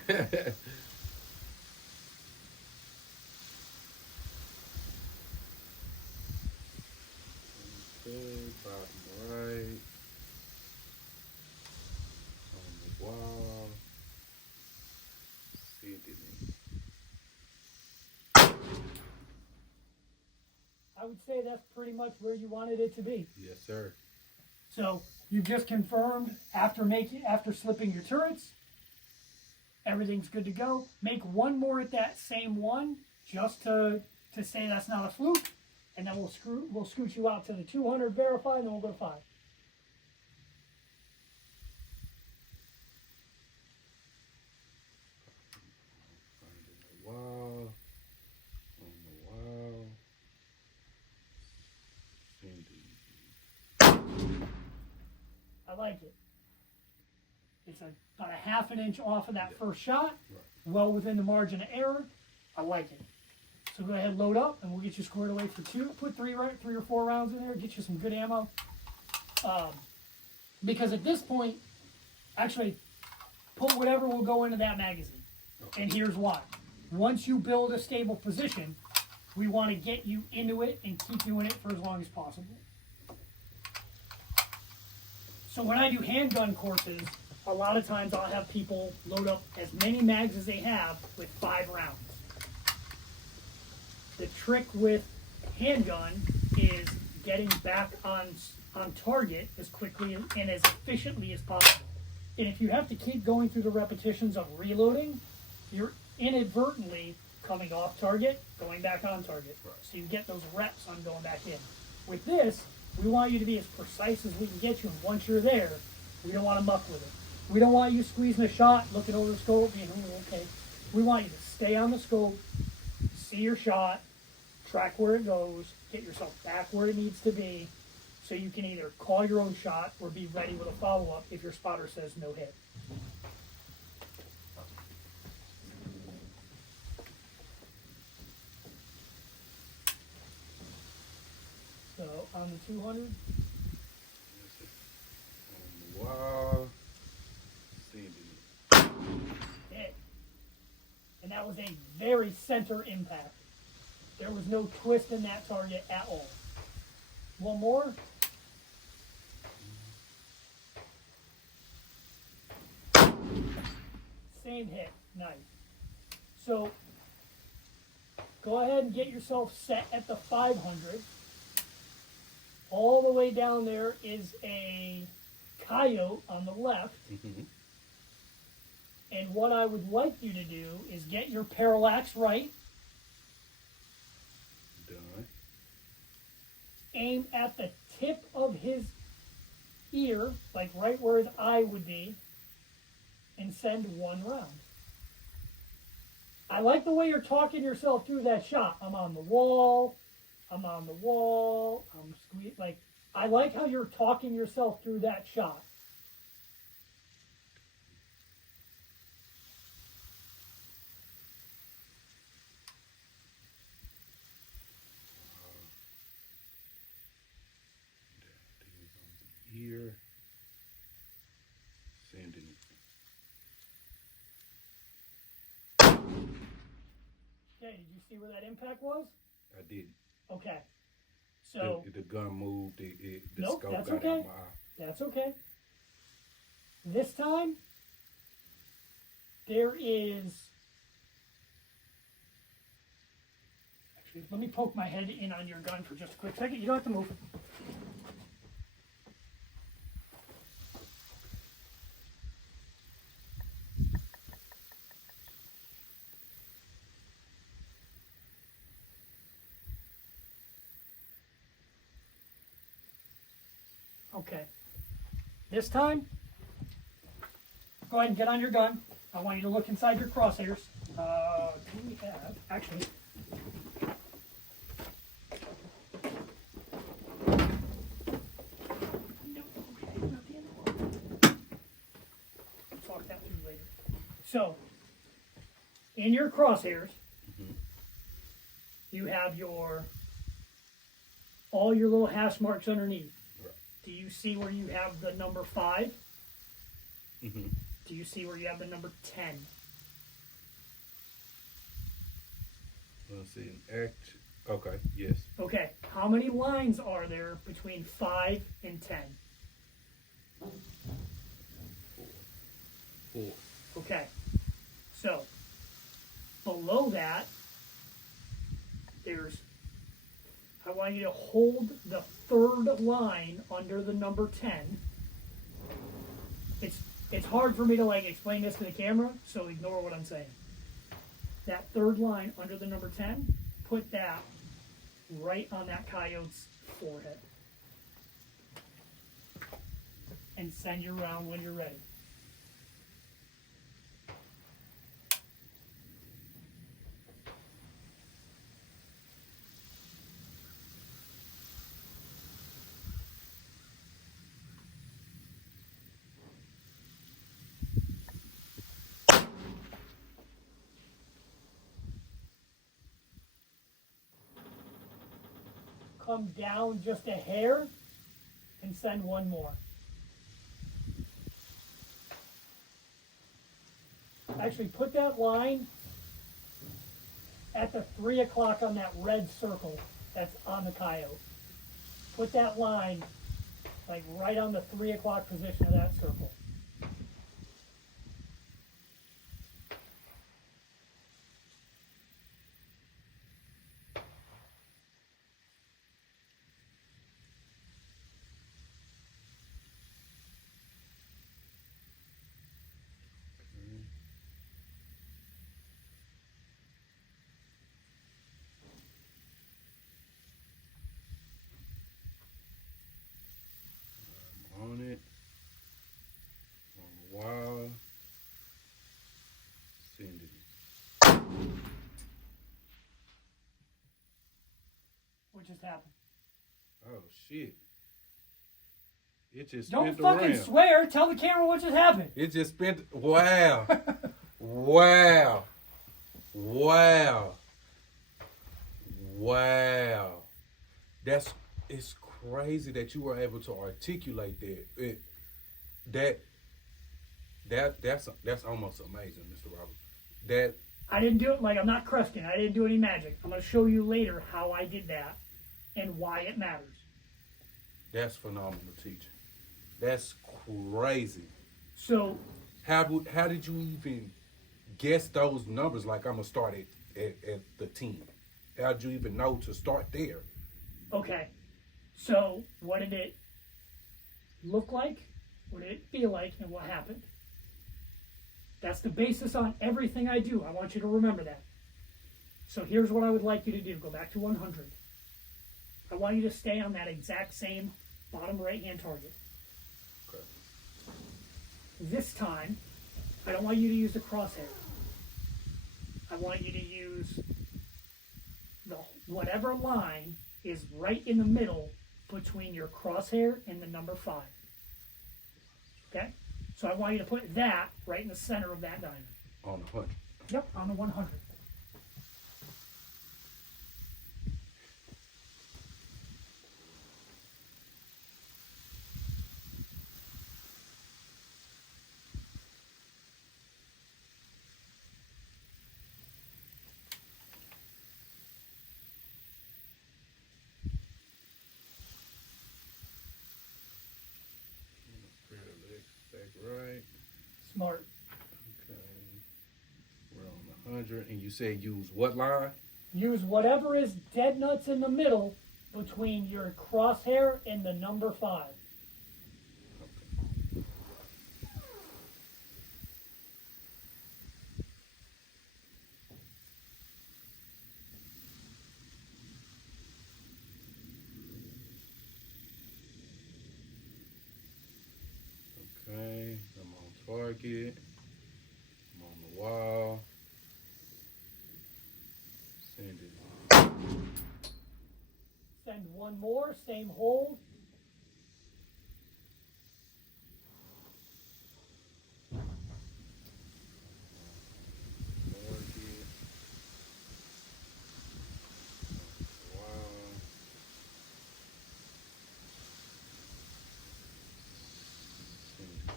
Okay, bottom right. On the wall. See it didn't. I would say that's pretty much where you wanted it to be. Yes, sir. So you've just confirmed after slipping your turrets, everything's good to go. Make one more at that same one just to say that's not a fluke, and then we'll scoot you out to the 200 verify, and then we'll go to 5. On the wall. On the wall. I like it. It's about a half an inch off of that Yeah. first shot, Right. well within the margin of error. I like it. So go ahead and load up, and we'll get you squared away for 2. Put 3 or 4 rounds in there, get you some good ammo. Because at this point, actually, put whatever will go into that magazine. Okay. And here's why. Once you build a stable position, we want to get you into it and keep you in it for as long as possible. So when I do handgun courses, a lot of times I'll have people load up as many mags as they have with 5 rounds. The trick with handgun is getting back on target as quickly and as efficiently as possible. And if you have to keep going through the repetitions of reloading, you're inadvertently coming off target, going back on target. Right. So you get those reps on going back in. With this, we want you to be as precise as we can get you, and once you're there, we don't want to muck with it. We don't want you squeezing a shot, looking over the scope, being, oh, okay. We want you to stay on the scope, see your shot, track where it goes, get yourself back where it needs to be, so you can either call your own shot or be ready with a follow-up if your spotter says no hit. So on the 200, Wow. hit. And that was a very center impact. There was no twist in that target at all. One more. Same hit. Nice. So go ahead and get yourself set at the 500. All the way down there is a Coyote on the left. Mm-hmm. And what I would like you to do is get your parallax right. Done. Aim at the tip of his ear, like right where his eye would be, and send 1 round. I like the way you're talking yourself through that shot. I'm on the wall. I'm on the wall. I'm squeezing. Like, I like how you're talking yourself through that shot. Here. Sending it. Okay, did you see where that impact was? I did. Okay. So, The gun moved. The Nope, scope that's got okay. out my eye. that's okay. This time, there is... Actually, let me poke my head in on your gun for just a quick second. You don't have to move. Okay. This time, go ahead and get on your gun. I want you to look inside your crosshairs. Do we have, actually, no, okay, not the end of the world. Talk that through later. So, in your crosshairs, you have all your little hash marks underneath. Right. Do you see where you have the number 5? Mm-hmm. Do you see where you have the number 10? Let's see. Okay. Yes. Okay, how many lines are there between 5 and 10? 4. Okay, so below that, I want you to hold the 3rd line under the number 10. It's hard for me to explain this to the camera, so ignore what I'm saying. That 3rd line under the number 10, put that right on that coyote's forehead. And send your round when you're ready. come down just a hair and send one more. Actually, put that line at the 3 o'clock on that red circle that's on the Coyote. Put that line like right on the 3 o'clock position of that circle. On it. On the wire. Send it. What just happened? Oh shit. It just Don't spent fucking around. swear. Tell the camera what just happened. It just spent. Wow. Wow. Wow. Wow. It's crazy that you were able to articulate that. That's almost amazing, Mr. Robert. That I didn't do it like I'm not Kreskin. I didn't do any magic. I'm going to show you later how I did that and why it matters. that's phenomenal teaching. That's crazy. So, How did you even guess those numbers? Like I'm gonna start at the 10. How did you even know to start there? okay. So, what did it look like? What did it feel like? And what happened? That's the basis on everything I do. I want you to remember that. So, here's what I would like you to do. Go back to 100. I want you to stay on that exact same bottom right-hand target. Okay. This time, I don't want you to use the crosshair. I want you to use whatever line is right in the middle between your crosshair and the number 5. Okay? So I want you to put that right in the center of that diamond. On the 100. Yep, on the 100. Back right. Smart. Okay. We're on the 100, and you said use what line? Use whatever is dead nuts in the middle between your crosshair and the number 5. Okay. I'm on target. I'm on the wall. Send it. Send one more, same hold. Target. Wall. Send it.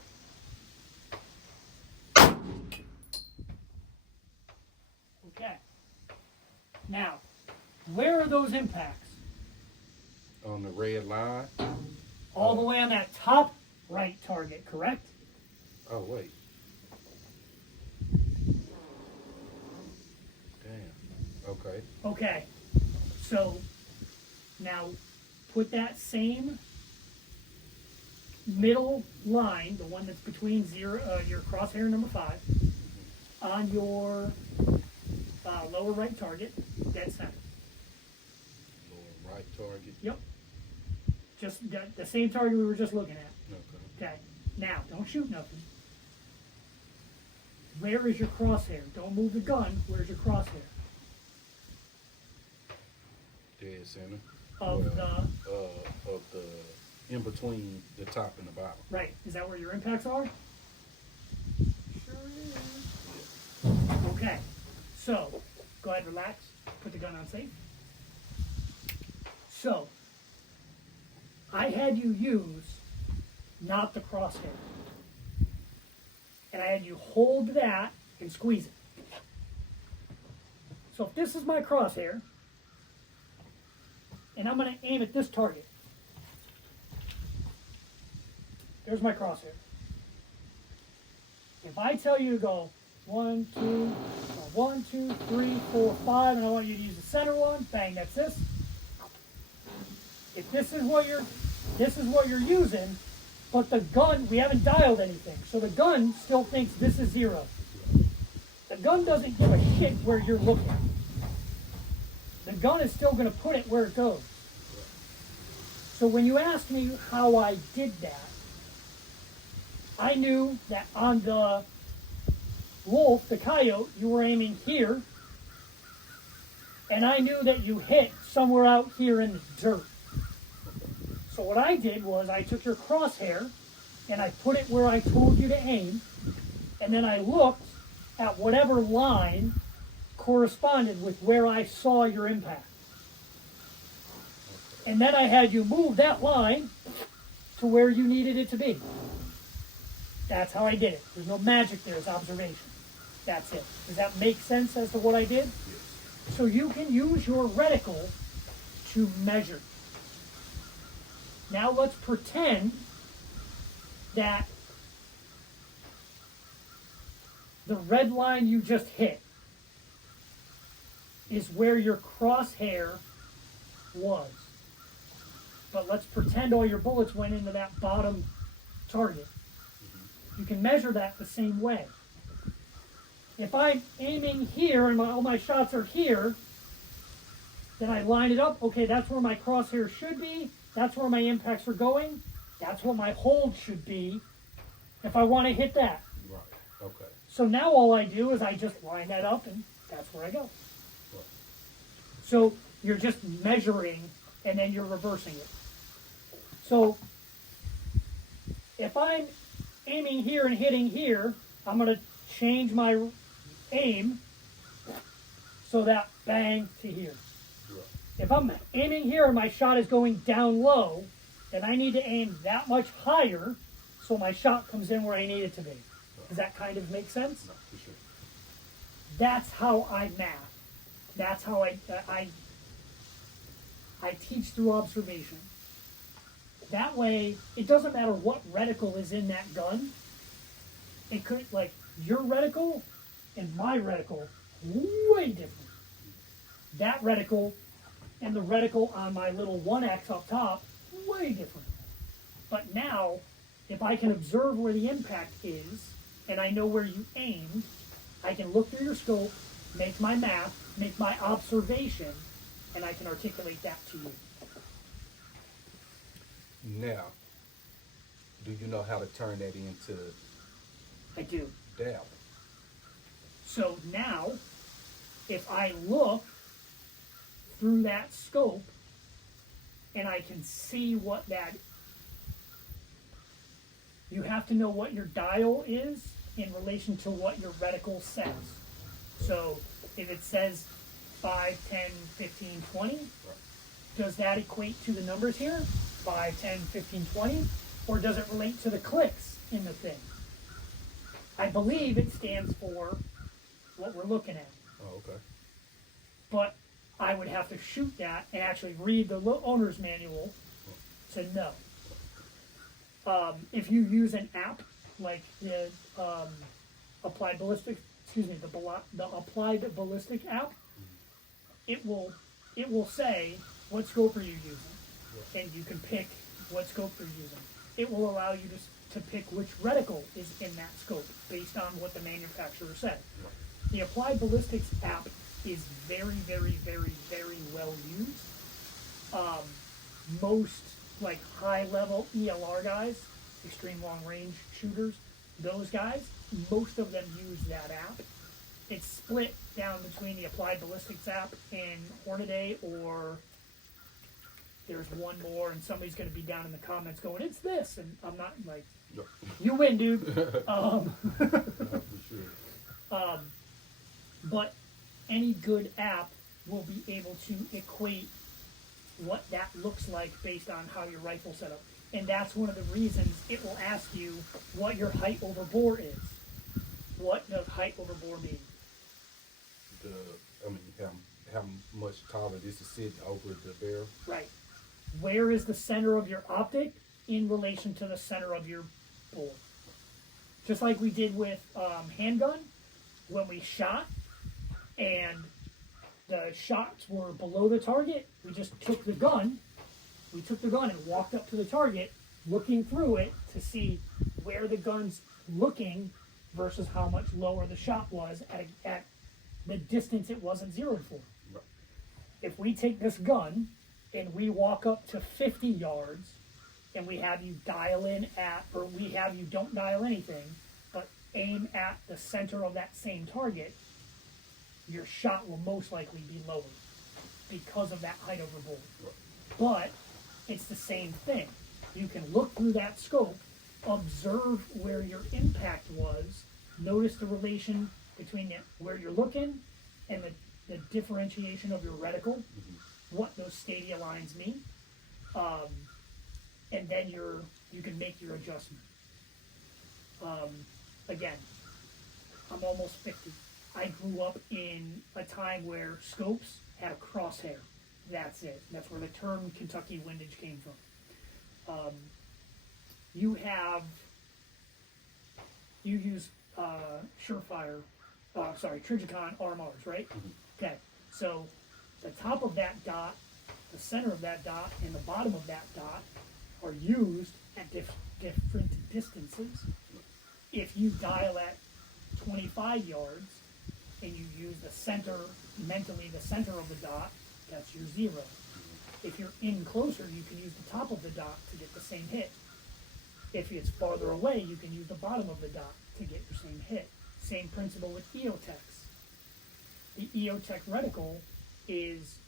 Okay. Now, where are those impacts? On the red line. All the way on that top right target, correct? Oh wait. Damn. Okay. Okay. So, now put that same middle line, the one that's between your crosshair number 5, on your lower right target, dead center. Lower right target. Yep. Just the same target we were just looking at. Okay. Okay. Now, don't shoot nothing. Where is your crosshair? Don't move the gun. Where's your crosshair? Dead center. Of Of the in between the top and the bottom. right. Is that where your impacts are? Sure is. Okay. So, go ahead, relax. Put the gun on safe. So, I had you use not the crosshair. And I had you hold that and squeeze it. So if this is my crosshair, and I'm going to aim at this target, there's my crosshair. If I tell you to go 1, 2, 3, 4, 5, and I want you to use the center one, bang, that's this. If this is what you're using, but the gun, we haven't dialed anything, so the gun still thinks this is 0. The gun doesn't give a shit where you're looking. The gun is still going to put it where it goes. So when you asked me how I did that, I knew that on the wolf, the coyote, you were aiming here, and I knew that you hit somewhere out here in the dirt. So what I did was I took your crosshair and I put it where I told you to aim, and then I looked at whatever line corresponded with where I saw your impact. And then I had you move that line to where you needed it to be. That's how I did it. There's no magic there, it's observation. That's it. Does that make sense as to what I did? Yes. So you can use your reticle to measure. Now let's pretend that the red line you just hit is where your crosshair was. But let's pretend all your bullets went into that bottom target. You can measure that the same way. If I'm aiming here and all my shots are here, then I line it up. Okay, that's where my crosshair should be. That's where my impacts are going. That's what my hold should be if I want to hit that. Right. Okay. So now all I do is I just line that up and that's where I go. Right. So you're just measuring and then you're reversing it. So if I'm aiming here and hitting here, I'm going to change my aim so that bang to here. Right. If I'm aiming here and my shot is going down low, then I need to aim that much higher so my shot comes in where I need it to be. Does that kind of make sense? No, for sure. That's how I math. That's how I teach through observation. That way, it doesn't matter what reticle is in that gun. It could, like, your reticle and my reticle, way different. That reticle and the reticle on my little 1X up top, way different. But now, if I can observe where the impact is, and I know where you aimed, I can look through your scope, make my math, make my observation, and I can articulate that to you. Now, do you know how to turn that into I do. dab? So now, if I look through that scope, and I can see what that, you have to know what your dial is in relation to what your reticle says. So if it says 5, 10, 15, 20, does that equate to the numbers here? 5, 10, 15, 20? Or does it relate to the clicks in the thing? I believe it stands for what we're looking at. Oh, okay. But I would have to shoot that and actually read the owner's manual to know. If you use an app like the Applied Ballistic, the Applied Ballistic app, it will say what scope are you using, and you can pick what scope you're using. It will allow you to pick which reticle is in that scope based on what the manufacturer said. The Applied Ballistics app is very, very, very, very well used. Most like high-level ELR guys, extreme long-range shooters, those guys, most of them use that app. It's split down between the Applied Ballistics app and Hornady, or there's one more, and somebody's going to be down in the comments going, it's this, and I'm not like, you win, dude. For sure. But any good app will be able to equate what that looks like based on how your rifle set up. And that's one of the reasons it will ask you what your height over bore is. What does height over bore mean? How much taller this is sitting over the barrel. Right. Where is the center of your optic in relation to the center of your bore? Just like we did with handgun, when we shot and the shots were below the target, we just took the gun and walked up to the target, looking through it to see where the gun's looking versus how much lower the shot was at the distance it wasn't zeroed for. Right. If we take this gun and we walk up to 50 yards and we have you dial in at, or we have you don't dial anything, but aim at the center of that same target, your shot will most likely be lower because of that height over bore. Right. But it's the same thing. You can look through that scope, observe where your impact was, notice the relation between where you're looking and the differentiation of your reticle, what those stadia lines mean, and then you can make your adjustment. Again, I'm almost 50. I grew up in a time where scopes had a crosshair. That's it. That's where the term Kentucky windage came from. You use Surefire, Trijicon RMRs, right? Okay, so the top of that dot, the center of that dot, and the bottom of that dot are used at different distances. If you dial at 25 yards and you use the center, mentally the center of the dot, that's your 0. If you're in closer, you can use the top of the dot to get the same hit. If it's farther away, you can use the bottom of the dot to get your same hit. Same principle with EOTechs. The EOTech reticle is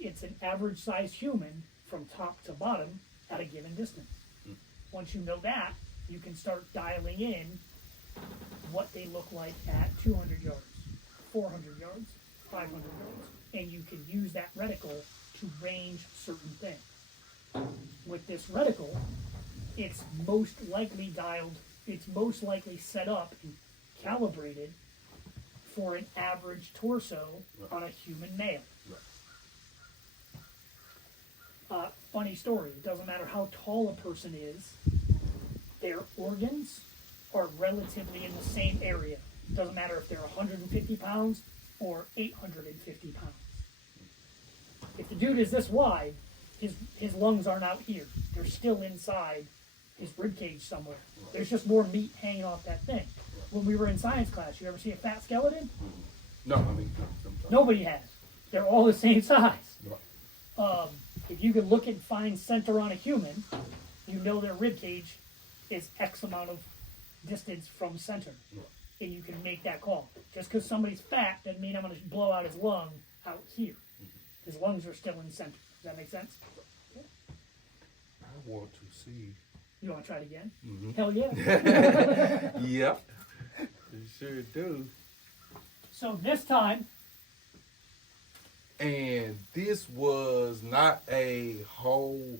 it's an average size human from top to bottom at a given distance. Once you know that, you can start dialing in what they look like at 200 yards, 400 yards, 500 yards, and you can use that reticle to range certain things. With this reticle, it's most likely set up and calibrated for an average torso on a human male. Funny story, it doesn't matter how tall a person is, their organs are relatively in the same area. It doesn't matter if they're 150 pounds or 850 pounds. If the dude is this wide, his lungs aren't out here. They're still inside his rib cage somewhere. There's just more meat hanging off that thing. When we were in science class, you ever see a fat skeleton? No, Nobody has. They're all the same size. If you can look and find center on a human, you know their rib cage is X amount of distance from center. And you can make that call. Just because somebody's fat doesn't mean I'm going to blow out his lung out here. His lungs are still in center. Does that make sense? I want to see. You want to try it again? Mm-hmm. Hell yeah. Yep. You sure do. So this time, and this was not a whole,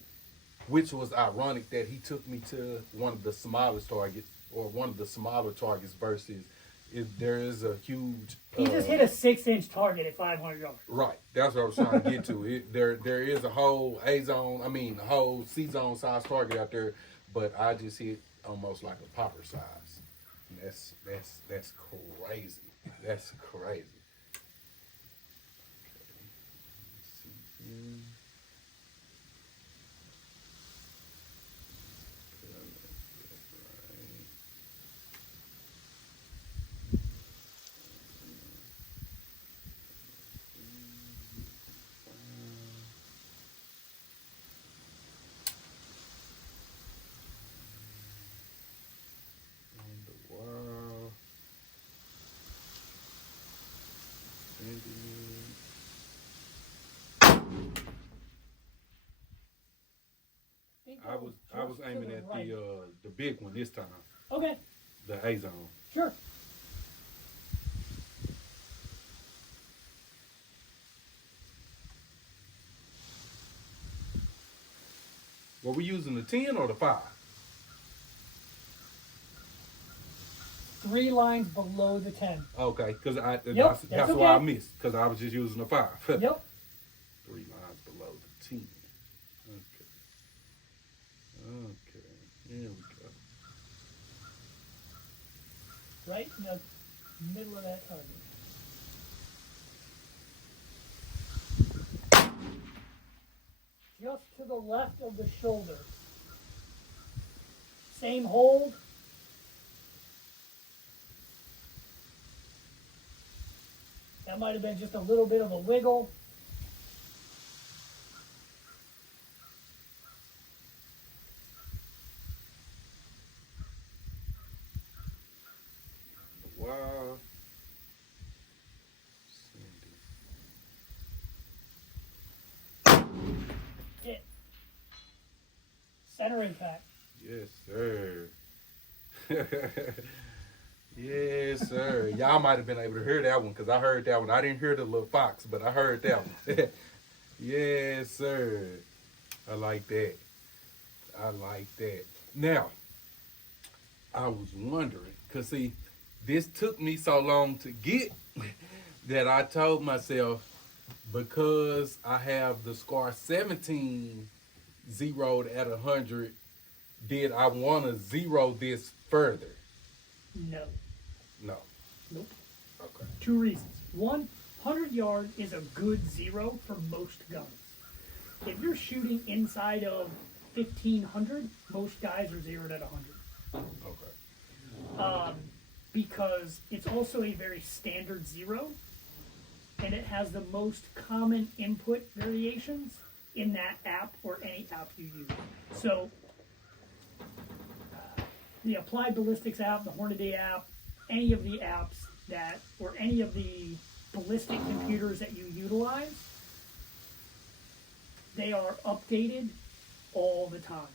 which was ironic that he took me to one of the smallest targets, or one of the smaller targets versus if there is a huge. He just hit a 6-inch target at 500 yards. Right, that's what I was trying to get to. There is a whole a whole C-zone size target out there, but I just hit almost like a popper size. And that's crazy. That's crazy. I was aiming at the big one this time. Okay. The A zone. Sure. Were we using the 10 or the 5? 3 lines below the 10. Okay, because Yep, that's that's why I okay. missed, because I was just using the 5. Yep. 3 lines below the 10. Okay. Okay. Here we go. Right in the middle of that target. Just to the left of the shoulder. Same hold. That might have been just a little bit of a wiggle. Wow. Hit. Center impact. Yes, sir. Yes, sir. Y'all might have been able to hear that one because I heard that one. I didn't hear the little fox, but I heard that one. Yes, sir. I like that. I like that. Now, I was wondering, because see, this took me so long to get that I told myself, because I have the Scar 17 zeroed at 100, did I want to zero this further? No. No. Nope. Okay. 2 reasons. 1, 100 yard is a good zero for most guns. If you're shooting inside of 1500, most guys are zeroed at 100. Okay. Because it's also a very standard zero, and it has the most common input variations in that app or any app you use. So, the Applied Ballistics app, the Hornady app, any of the apps that, or any of the ballistic computers that you utilize, they are updated all the time.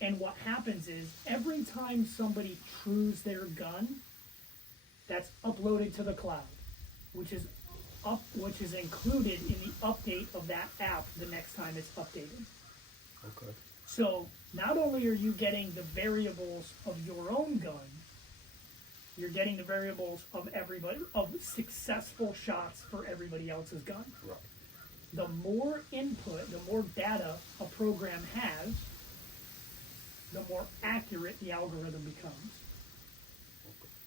And what happens is, every time somebody trues their gun, that's uploaded to the cloud, which is included in the update of that app the next time it's updated. Okay. So not only are you getting the variables of your own gun, you're getting the variables of everybody, of successful shots for everybody else's gun. Right. The more input, the more data a program has, the more accurate the algorithm becomes.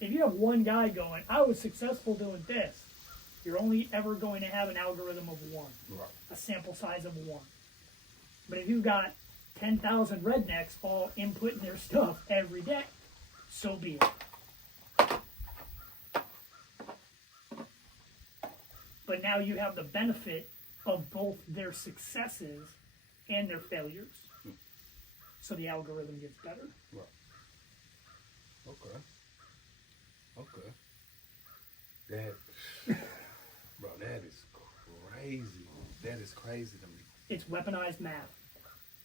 If you have one guy going, I was successful doing this, you're only ever going to have an algorithm of 1, Right. a sample size of 1. But if you've got 10,000 rednecks all inputting their stuff every day, so be it. But now you have the benefit of both their successes and their failures. So the algorithm gets better. Right. Okay. Okay. That, bro, that is crazy. That is crazy to me. It's weaponized math.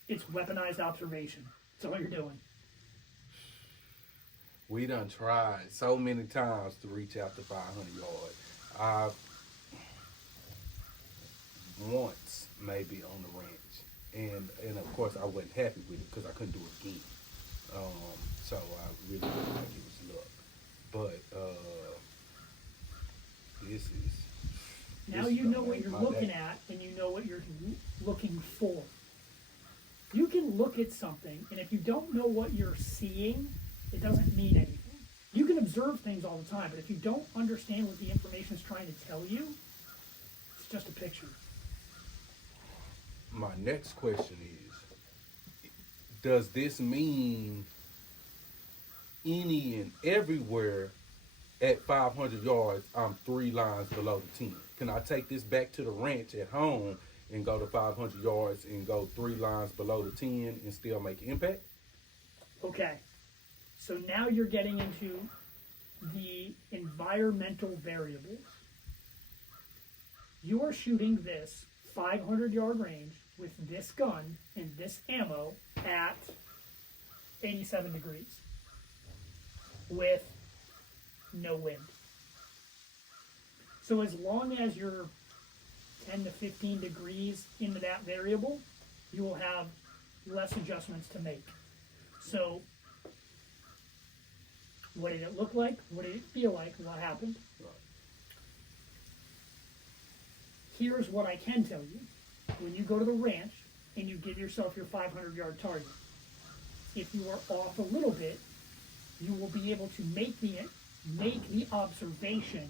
It's weaponized observation. That's all you're doing. We done tried so many times to reach out to 500 yards. Once maybe on the ranch, and of course I wasn't happy with it because I couldn't do it again. So I really felt like it was luck. But this is Now this you is know what make you're my looking day. at, and you know what you're looking for. You can look at something, and if you don't know what you're seeing, it doesn't mean anything. You can observe things all the time, but if you don't understand what the information is trying to tell you, it's just a picture. My next question is, does this mean any and everywhere at 500 yards, I'm 3 lines below the 10? Can I take this back to the ranch at home and go to 500 yards and go 3 lines below the 10 and still make impact? Okay, so now you're getting into the environmental variables. You are shooting this 500 yard range with this gun and this ammo at 87 degrees with no wind. So as long as you're 10 to 15 degrees into that variable, you will have less adjustments to make. So, what did it look like? What did it feel like? What happened? Here's what I can tell you. When you go to the ranch and you give yourself your 500-yard target, if you are off a little bit, you will be able to make the observation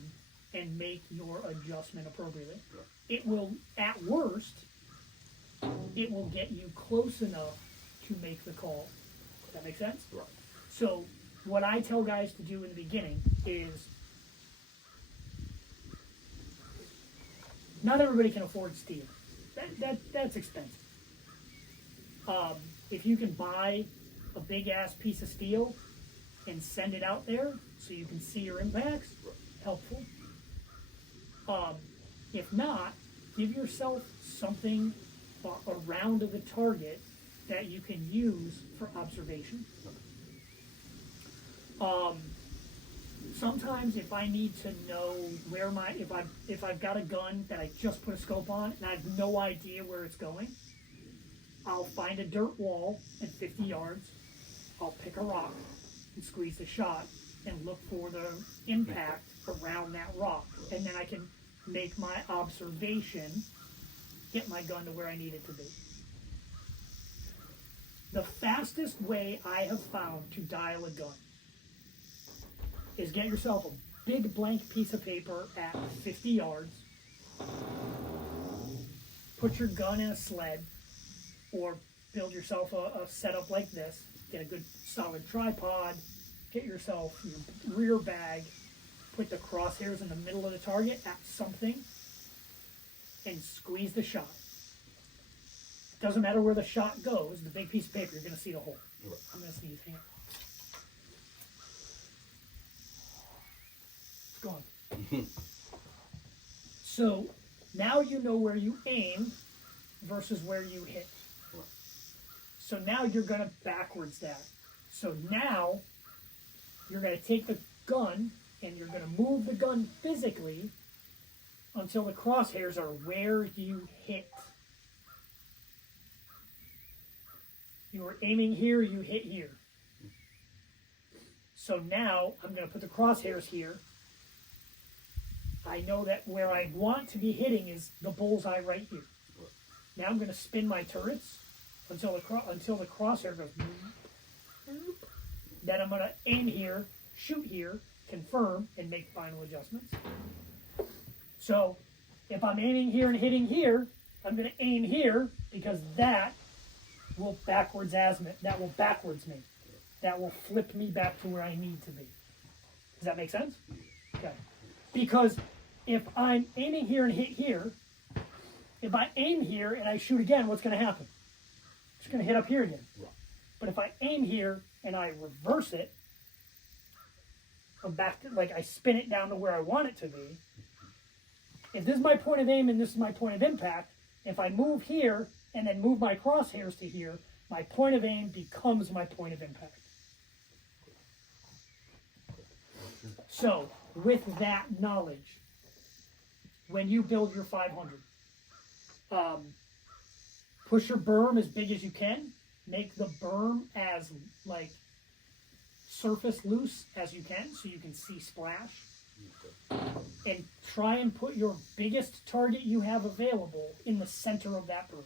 and make your adjustment appropriately. It will, at worst, it will get you close enough to make the call. Does that make sense? Right. So what I tell guys to do in the beginning is, not everybody can afford steel. That's expensive. If you can buy a big ass piece of steel and send it out there so you can see your impacts, helpful. If not, give yourself something around the target that you can use for observation. Sometimes if I need to know where if I've got a gun that I just put a scope on and I have no idea where it's going, I'll find a dirt wall at 50 yards, I'll pick a rock and squeeze the shot and look for the impact around that rock. And then I can make my observation, get my gun to where I need it to be. The fastest way I have found to dial a gun is get yourself a big blank piece of paper at 50 yards, put your gun in a sled, or build yourself a setup like this, get a good solid tripod, get yourself your rear bag, put the crosshairs in the middle of the target at something, and squeeze the shot. Doesn't matter where the shot goes, the big piece of paper, you're going to see the hole. Right. I'm going to sneeze. Hang on. It's gone. So now you know where you aim versus where you hit. Right. So now you're going to backwards that. So now you're going to take the gun and you're going to move the gun physically until the crosshairs are where you hit. You were aiming here, you hit here. So now I'm going to put the crosshairs here. I know that where I want to be hitting is the bullseye right here. Now I'm going to spin my turrets until the crosshair goes. Then I'm going to aim here, shoot here, confirm, and make final adjustments. So if I'm aiming here and hitting here, I'm going to aim here because that will backwards me. That will flip me back to where I need to be. Does that make sense? Okay. Because if I'm aiming here and hit here, if I aim here and I shoot again, what's going to happen? It's going to hit up here again. Right. But if I aim here and I reverse it, I'm back to, like I spin it down to where I want it to be. If this is my point of aim and this is my point of impact, if I move here and then move my crosshairs to here, my point of aim becomes my point of impact. So, with that knowledge, when you build your 500, push your berm as big as you can. Make the berm as like surface loose as you can so you can see splash. And try and put your biggest target you have available in the center of that berm.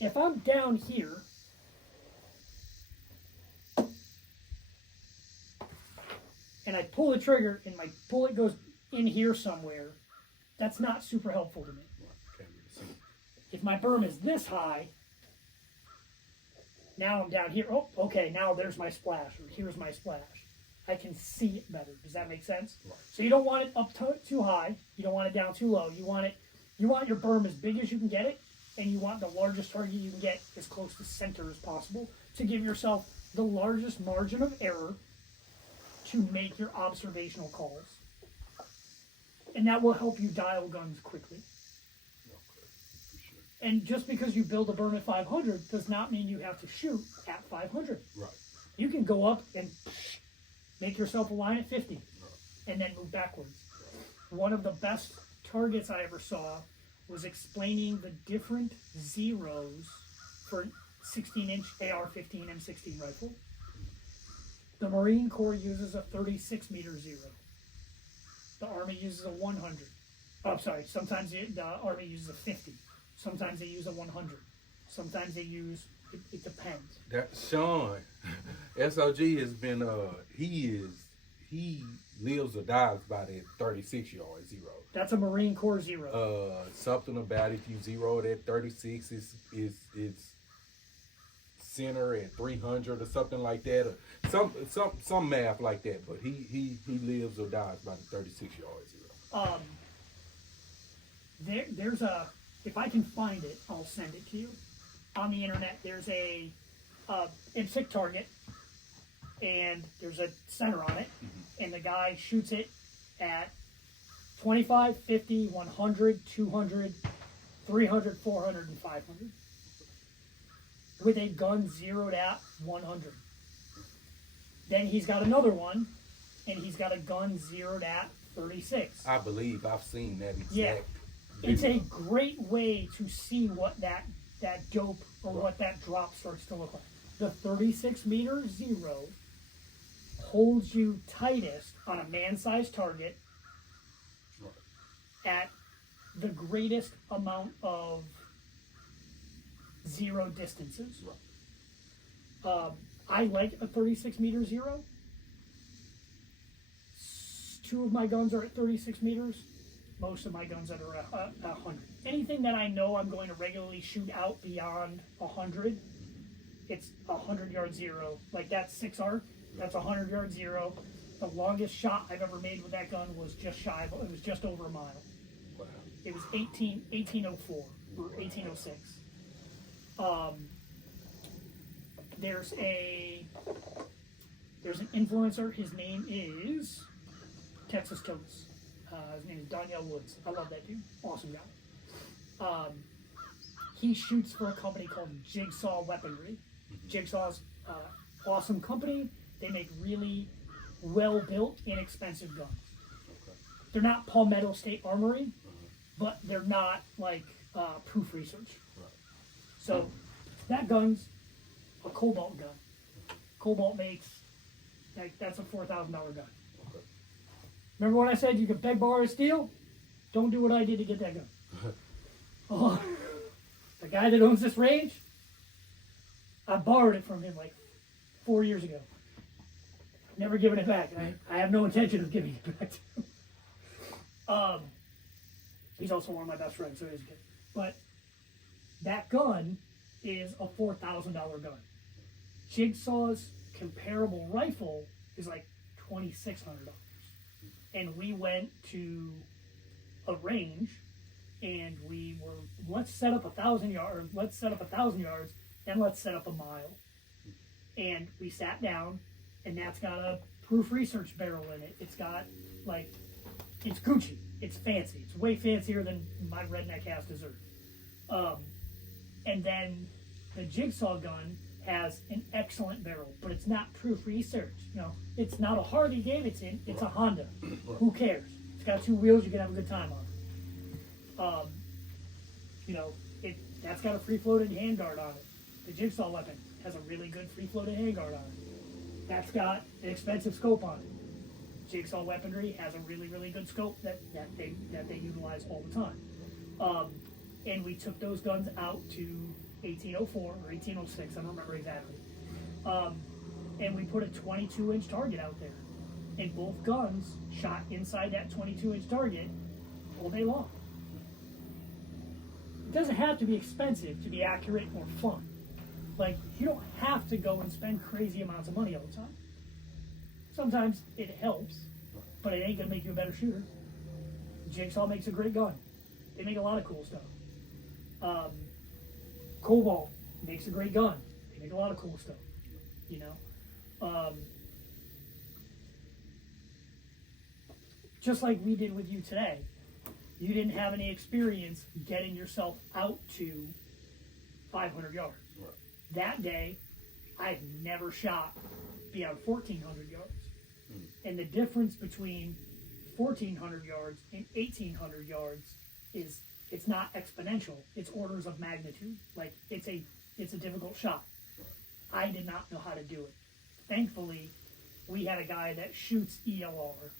If I'm down here, and I pull the trigger and my bullet goes in here somewhere, that's not super helpful to me. If my berm is this high, now I'm down here. Oh, okay, now there's my splash, or here's my splash. I can see it better. Does that make sense? Right. So you don't want it up too high. You don't want it down too low. You want your berm as big as you can get it, and you want the largest target you can get as close to center as possible to give yourself the largest margin of error to make your observational calls. And that will help you dial guns quickly. And just because you build a berm at 500 does not mean you have to shoot at 500. Right. You can go up and make yourself a line at 50 and then move backwards. One of the best targets I ever saw was explaining the different zeros for 16-inch AR-15 M16 rifle. The Marine Corps uses a 36-meter zero. The Army uses a 100. Oh, sorry. Sometimes the Army uses a 50. Sometimes they use a 100. Sometimes they use. It depends. That Sean, SOG has been he lives or dies by that 36-yard zero. That's a Marine Corps zero. Something about if you zero it at 36 is it's center at 300 or something like that, or some math like that. But he lives or dies by the 36-yard zero. There's a, if I can find it, I'll send it to you. On the internet, there's a M6 target, and there's a center on it, and the guy shoots it at 25, 50, 100, 200, 300, 400, and 500 with a gun zeroed at 100. Then he's got another one, and he's got a gun zeroed at 36. I believe I've seen that exact. Yeah. It's a great way to see what that dope or Right. what that drop starts to look like. The 36-meter zero holds you tightest on a man-sized target at the greatest amount of zero distances. I like a 36-meter zero. Two of my guns are at 36 meters. Most of my guns that are at 100. Anything that I know I'm going to regularly shoot out beyond 100, it's a 100-yard zero. Like that 6-arc, that's a 100-yard zero. The longest shot I've ever made with that gun was just shy of, it was just over a mile. Wow. It was 1804 or 1806. There's an influencer. His name is Texas Totes. His name is Danielle Woods. I love that dude. Awesome guy. He shoots for a company called Jigsaw Weaponry. Jigsaw's awesome company. They make really well-built, inexpensive guns. They're not Palmetto State Armory, but they're not like proof research. So that gun's a Cobalt gun. Cobalt makes, that's a $4,000 gun. Remember when I said you could beg, borrow, or steal? Don't do what I did to get that gun. The guy that owns this range, I borrowed it from him like 4 years ago. I've never given it back, and I have no intention of giving it back to him. He's also one of my best friends, so he's good. But that gun is a $4,000 gun. Jigsaw's comparable rifle is like $2,600. And we went to a range, and we were, let's set up 1,000 yards, let's set up 1,000 yards, then let's set up a mile. And we sat down, and that's got a proof research barrel in it. It's got, like, it's Gucci. It's fancy. It's way fancier than my redneck ass deserves. And then the Jigsaw gun has an excellent barrel, but it's not proof research. You know, it's not a Harley Davidson, it's a Honda. Who cares? It's got 2 wheels, you can have a good time on it. You know, that's got a free-floated handguard on it. The Jigsaw weapon has a really good free-floated handguard on it. That's got an expensive scope on it. Jigsaw Weaponry has a really, really good scope that they utilize all the time. And we took those guns out to 1804 or 1806, I don't remember exactly. And we put a 22-inch target out there. And both guns shot inside that 22-inch target all day long. It doesn't have to be expensive to be accurate or fun. Like, you don't have to go and spend crazy amounts of money all the time. Sometimes it helps, but it ain't gonna make you a better shooter. Jigsaw makes a great gun. They make a lot of cool stuff. Cobalt makes a great gun. They make a lot of cool stuff. You know? Just like we did with you today. You didn't have any experience getting yourself out to 500 yards. Right. That day, I've never shot beyond 1,400 yards. And the difference between 1,400 yards and 1,800 yards is it's not exponential. It's orders of magnitude. Like it's a difficult shot. I did not know how to do it. Thankfully, we had a guy that shoots ELR,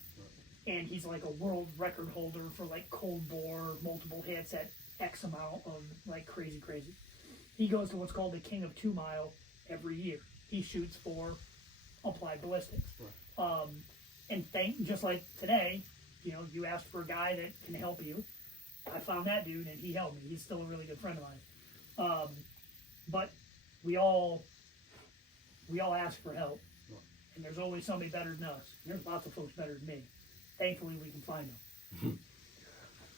and he's like a world record holder for like cold bore, multiple hits at X amount of like crazy. He goes to what's called the King of 2 Mile every year. He shoots for applied ballistics. And just like today, you know, you asked for a guy that can help you. I found that dude, and he helped me. He's still a really good friend of mine. But we all ask for help, and there's always somebody better than us. There's lots of folks better than me. Thankfully, we can find them.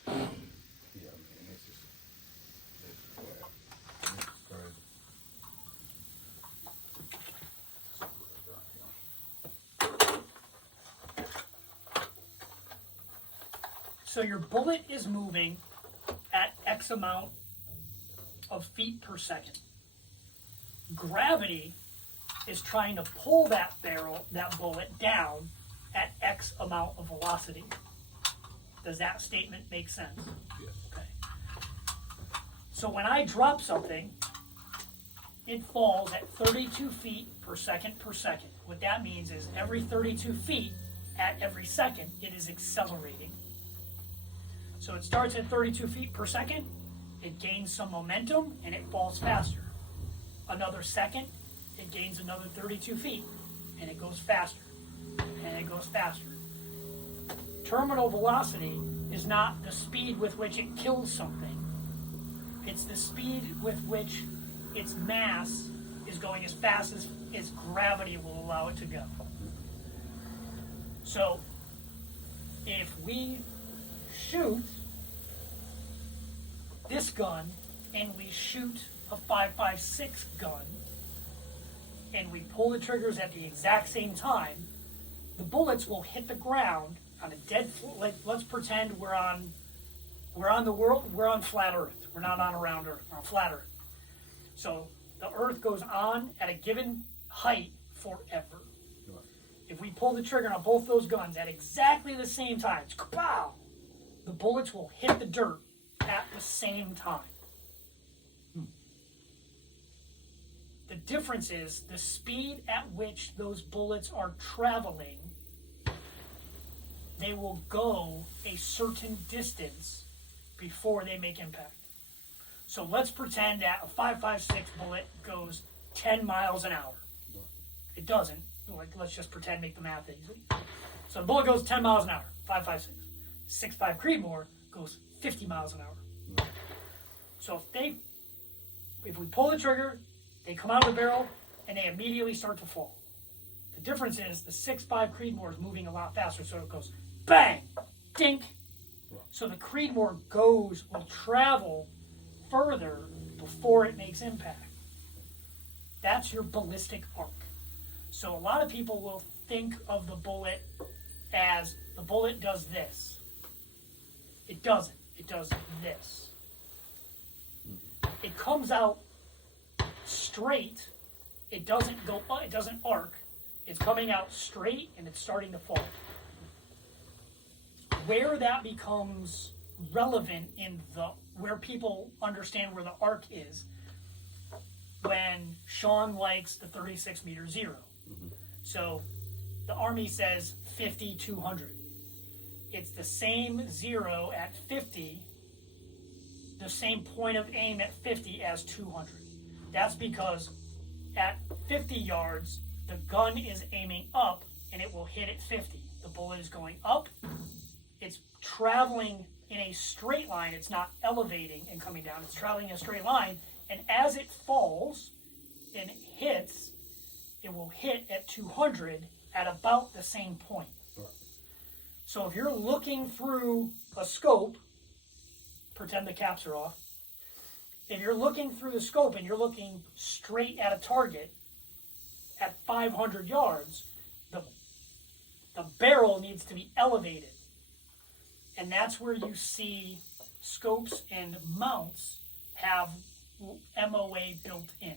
Yeah, man, this is crazy. So your bullet is moving at X amount of feet per second. Gravity is trying to pull that bullet down at X amount of velocity. Does that statement make sense? Yes. Okay. So when I drop something, it falls at 32 feet per second. What that means is every 32 feet at every second, it is accelerating. So it starts at 32 feet per second, it gains some momentum, and it falls faster. Another second, it gains another 32 feet, and it goes faster, and it goes faster. Terminal velocity is not the speed with which it kills something. It's the speed with which its mass is going as fast as its gravity will allow it to go. So, if we shoot this gun and we shoot a 5.56 gun and we pull the triggers at the exact same time, the bullets will hit the ground on a dead like let's pretend we're on flat Earth. We're not on a round Earth, we're on flat Earth. So the Earth goes on at a given height forever. If we pull the trigger on both those guns at exactly the same time, kapow, the bullets will hit the dirt at the same time. The difference is the speed at which those bullets are traveling. They will go a certain distance before they make impact. So let's pretend that a 5.56 bullet goes 10 miles an hour. It doesn't. Let's just pretend, make the math easy. So the bullet goes 10 miles an hour, 5.56. 6.5 Creedmoor goes 50 miles an hour. So if we pull the trigger, they come out of the barrel and they immediately start to fall. The difference is the 6.5 Creedmoor is moving a lot faster, so it goes bang, dink. So the Creedmoor will travel further before it makes impact. That's your ballistic arc. So a lot of people will think of the bullet as the bullet does this. It doesn't. It does this. It comes out straight. It doesn't arc. It's coming out straight and it's starting to fall. Where that becomes relevant where people understand where the arc is, when Sean likes the 36 meter zero. So the Army says 50, 200. It's the same zero at 50, the same point of aim at 50 as 200. That's because at 50 yards, the gun is aiming up and it will hit at 50. The bullet is going up. It's traveling in a straight line. It's not elevating and coming down. It's traveling in a straight line. And as it falls and hits, it will hit at 200 at about the same point. Right. So if you're looking through a scope, pretend the caps are off. If you're looking through the scope and you're looking straight at a target at 500 yards, the barrel needs to be elevated. And that's where you see scopes and mounts have MOA built in.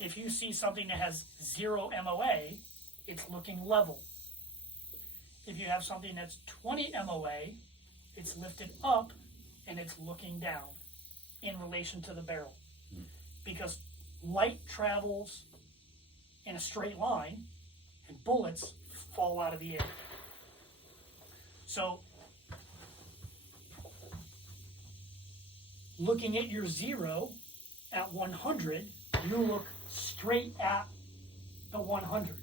If you see something that has 0 MOA, it's looking level. If you have something that's 20 MOA, it's lifted up and it's looking down in relation to the barrel. Because light travels in a straight line and bullets fall out of the air. So, looking at your 0 at 100, you look straight at the 100.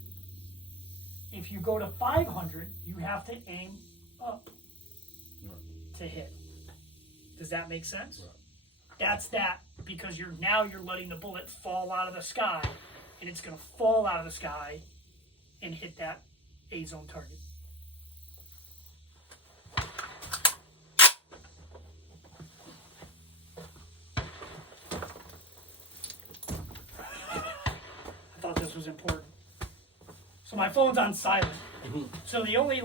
If you go to 500, you have to aim up to hit. Does that make sense? Right. That's that, because you're letting the bullet fall out of the sky, and it's going to fall out of the sky and hit that A zone target. I thought this was important. So my phone's on silent. So the only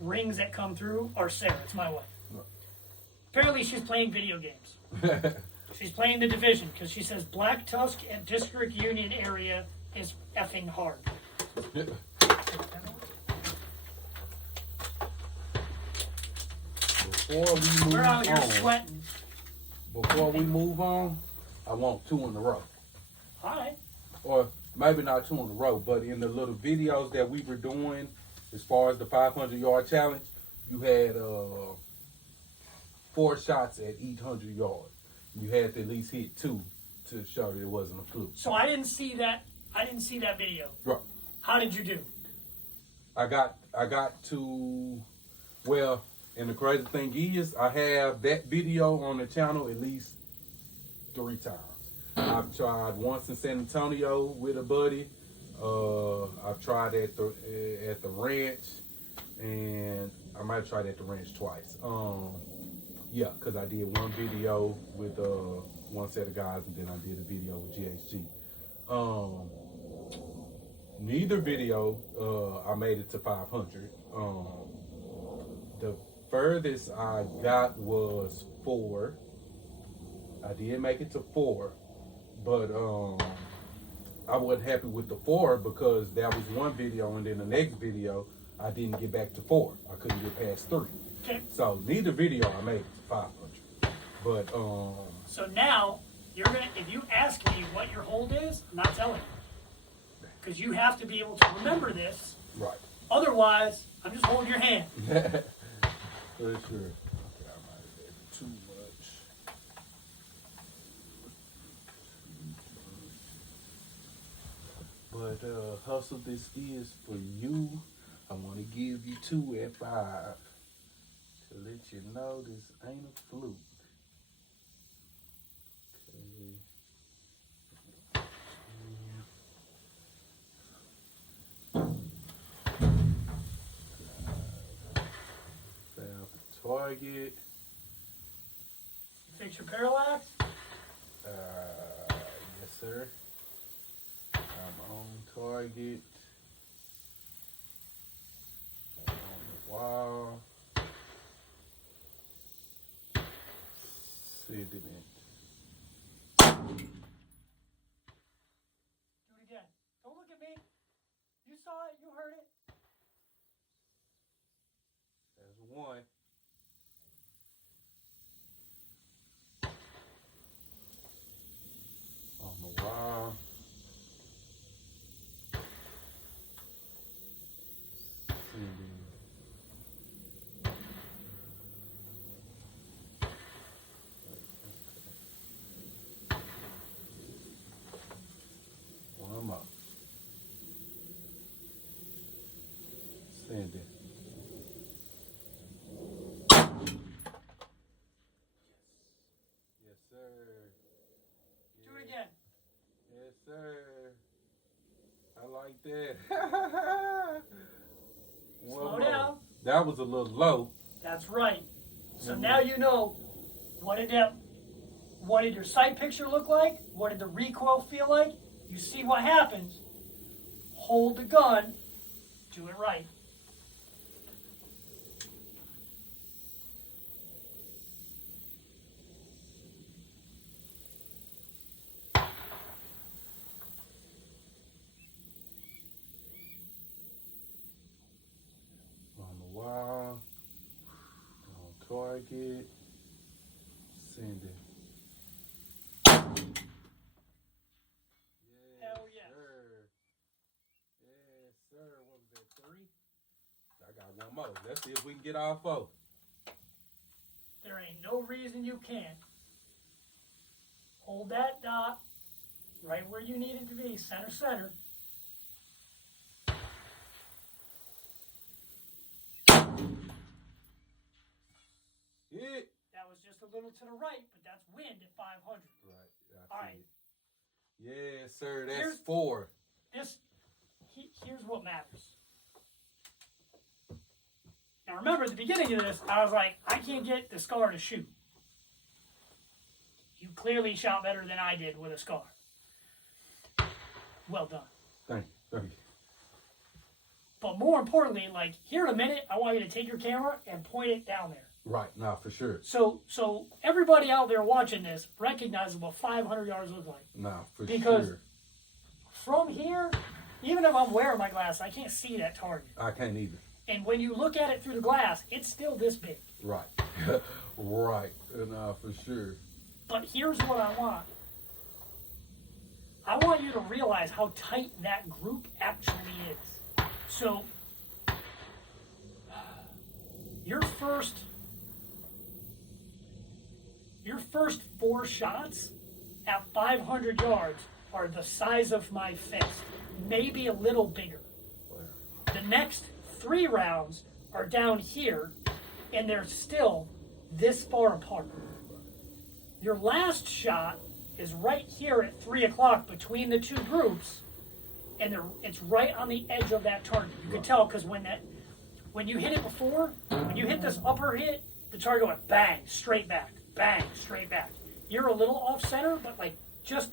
rings that come through are Sarah. It's my wife. Apparently she's playing video games. She's playing the Division because she says Black Tusk at District Union area is effing hard. We're out here sweating. Before we move on, I want 2 in a row. All right. Or maybe not 2 in a row, but in the little videos that we were doing, as far as the 500-yard challenge, you had 4 shots at each 100 yards. You had to at least hit 2 to show that it wasn't a fluke. So I didn't see that. I didn't see that video. Right. How did you do? I got to, well, and the crazy thing is, I have that video on the channel at least 3 times. I've tried once in San Antonio with a buddy. I've tried at the ranch, and I might have tried at the ranch twice. Yeah, because I did one video with one set of guys, and then I did a video with GHG. Neither video I made it to 500. The furthest I got was 4. I did make it to 4, but I wasn't happy with the 4 because that was one video, and then the next video I didn't get back to 4. I couldn't get past 3. Okay. So neither video I made it to 500. But So now you're gonna. If you ask me what your hold is, I'm not telling you, because you have to be able to remember this. right. Otherwise, I'm just holding your hand. For sure. Okay, I might have did too much. But hustle, this is for you. I want to give you 2 at 5 to let you know this ain't a fluke. Target. Fix your parallax. Yes, sir. I'm on target. I'm on the wall. Sending it. Do it again. Don't look at me. You saw it. You heard it. There's 1. On the wall. Sending. One more. Sending. Yes, sir. Do it again. Yes, sir. I like that. Slow down. That was a little low. That's right. So now you know what did your sight picture look like? What did the recoil feel like? You see what happens. Hold the gun. Do it right. On the wall. On target. Send it. Hell yeah. Sir. Yes, sir. What was that, 3? I got one more. Let's see if we can get all 4. There ain't no reason you can't. Hold that dot right where you need it to be, center. Hit. That was just a little to the right, but that's wind at 500. Right. All right. Yes, sir. That's Here's- 4. Here's what matters. Now remember, at the beginning of this, I was like, I can't get the scar to shoot. You clearly shot better than I did with a scar. Well done. Thank you. But more importantly, like, here in a minute, I want you to take your camera and point it down there. Right. Nah, for sure. So everybody out there watching this recognizes what 500 yards look like. Nah, for Because sure. from here, even if I'm wearing my glass, I can't see that target. I can't either. And when you look at it through the glass, it's still this big. Right. Right. Nah, for sure. But here's what I want. I want you to realize how tight that group actually is. So, your first 4 shots at 500 yards are the size of my fist, maybe a little bigger. The next 3 rounds are down here, and they're still this far apart. Your last shot is right here at 3 o'clock between the 2 groups, and it's right on the edge of that target. You can tell because when you hit it before, when you hit this upper hit, the target went bang, straight back, bang, straight back. You're a little off center, but like just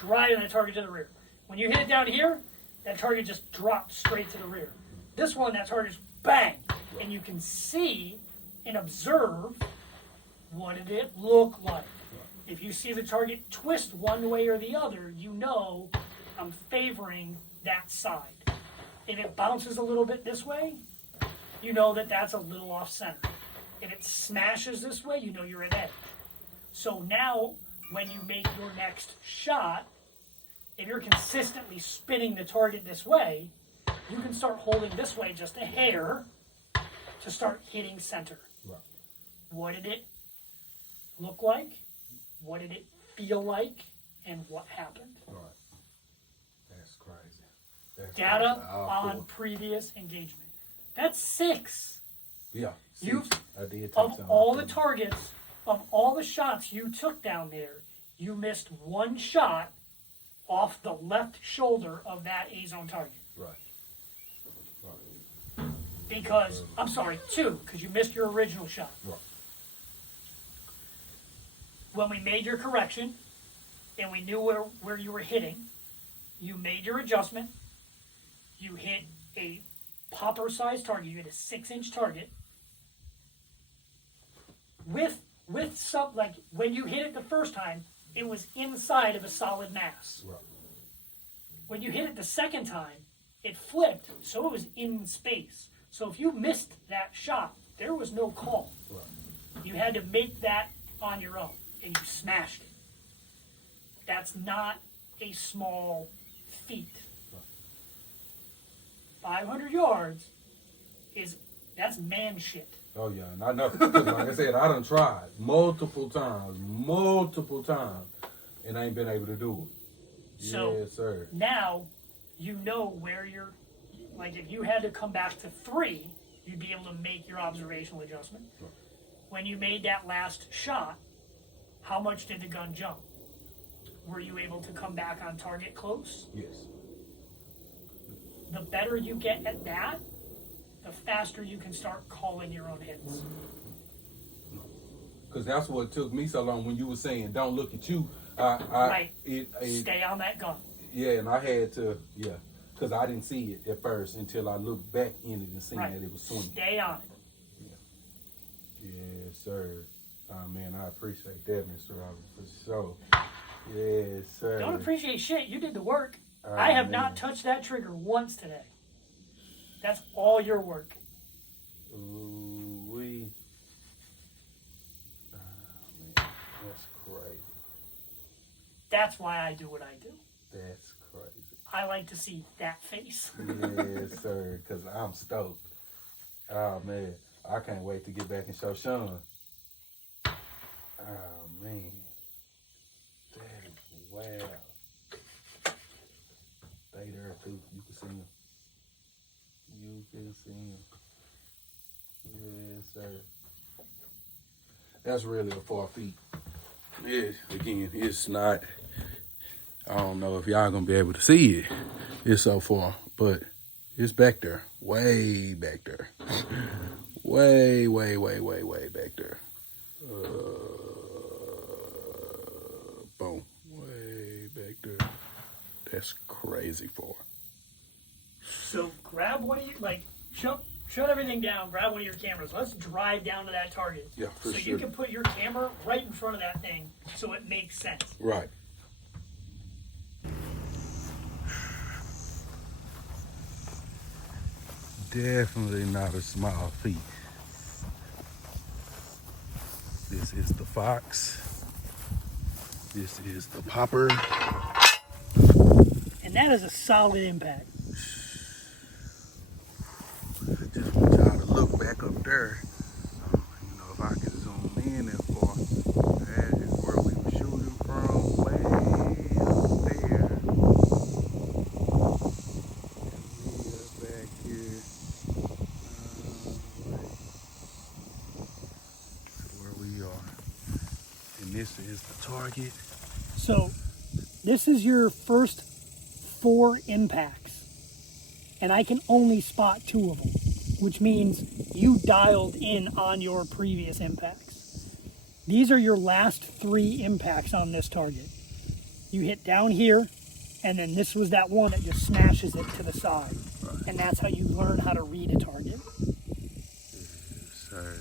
driving the target to the rear. When you hit it down here, that target just dropped straight to the rear. This one, that target's bang, and you can see and observe what did it look like. If you see the target twist one way or the other, you know I'm favoring that side. If it bounces a little bit this way, you know that that's a little off center. If it smashes this way, you know you're at edge. So now, when you make your next shot, if you're consistently spinning the target this way, you can start holding this way just a hair to start hitting center. Right. What did it look like? What did it feel like? And what happened? Right. That's crazy. That's Data crazy. on previous engagement. That's 6. Yeah. You've- I did take Of some all off the them. targets, of all the shots you took down there, you missed 1 shot off the left shoulder of that A-zone target. Right. Because, I'm sorry, 2, because you missed your original shot. Right. When we made your correction, and we knew where you were hitting, you made your adjustment, you hit a popper-sized target, you hit a 6-inch target, with some, like, when you hit it the first time, it was inside of a solid mass. Right. When you hit it the second time, it flipped, so it was in space. So if you missed that shot, there was no call. Right. You had to make that on your own, and you smashed it. That's not a small feat. Right. 500 yards that's man shit. Oh yeah, and I know. 'Cause like I said, I done tried multiple times, and I ain't been able to do it. So yes, sir. now you know where you're, like if you had to come back to 3, you'd be able to make your observational adjustment. Right. When you made that last shot, how much did the gun jump? Were you able to come back on target close? Yes. The better you get at that, the faster you can start calling your own hits. Because that's what took me so long when you were saying, "Don't look at you." Right. It, Stay on that gun. yeah, and I had to, because I didn't see it at first until I looked back in it and seen Right. that it was swinging. Stay on it. Yes, sir. Man, I appreciate that, Mr. Robert, for sure. Yes, sir. Don't appreciate shit. You did the work. Oh, I have man. not touched that trigger once today. That's all your work. Ooh-wee. That's why I do what I do. That's crazy. I like to see that face. Yes, sir, because I'm stoked. Oh, man. I can't wait to get back and show Sean. Oh, man. That is wow. They there, too. You can see him. You can see him. Yes, sir. That's really a 4 feet. Yeah, again, it's not, I don't know if y'all gonna be able to see it. It's so far, but it's back there, way back there. Way back there. Boom, way back there. That's crazy far. So grab one of you, like, shut everything down, grab one of your cameras. Let's drive down to that target. Yeah, for so sure. you can put your camera right in front of that thing so it makes sense. Right. Definitely not a small feat. This is the fox. This is the popper. And that is a solid impact. Just want y'all to look back up there. You know, if I can zoom in that far, that is where we were shooting from, way up there. And we are back here. To where we are. And this is the target. So this is your first 4 impacts. And I can only spot 2 of them, which means you dialed in on your previous impacts. These are your last 3 impacts on this target. You hit down here, and then this was that one that just smashes it to the side. Right. And that's how you learn how to read a target. Yes, sir.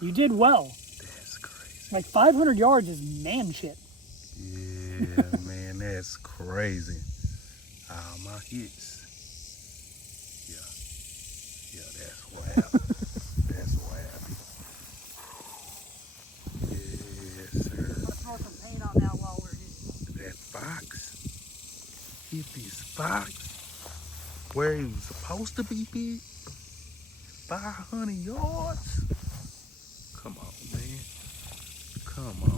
You did well. That's crazy. Like 500 yards is man shit. Yeah, man, that's crazy. My hits. Yeah, that's wild. That's wild. Yes, sir. Let's throw some paint on that while we're here. That fox. Hit this fox where he was supposed to be hit. 500 yards. Come on, man. Come on.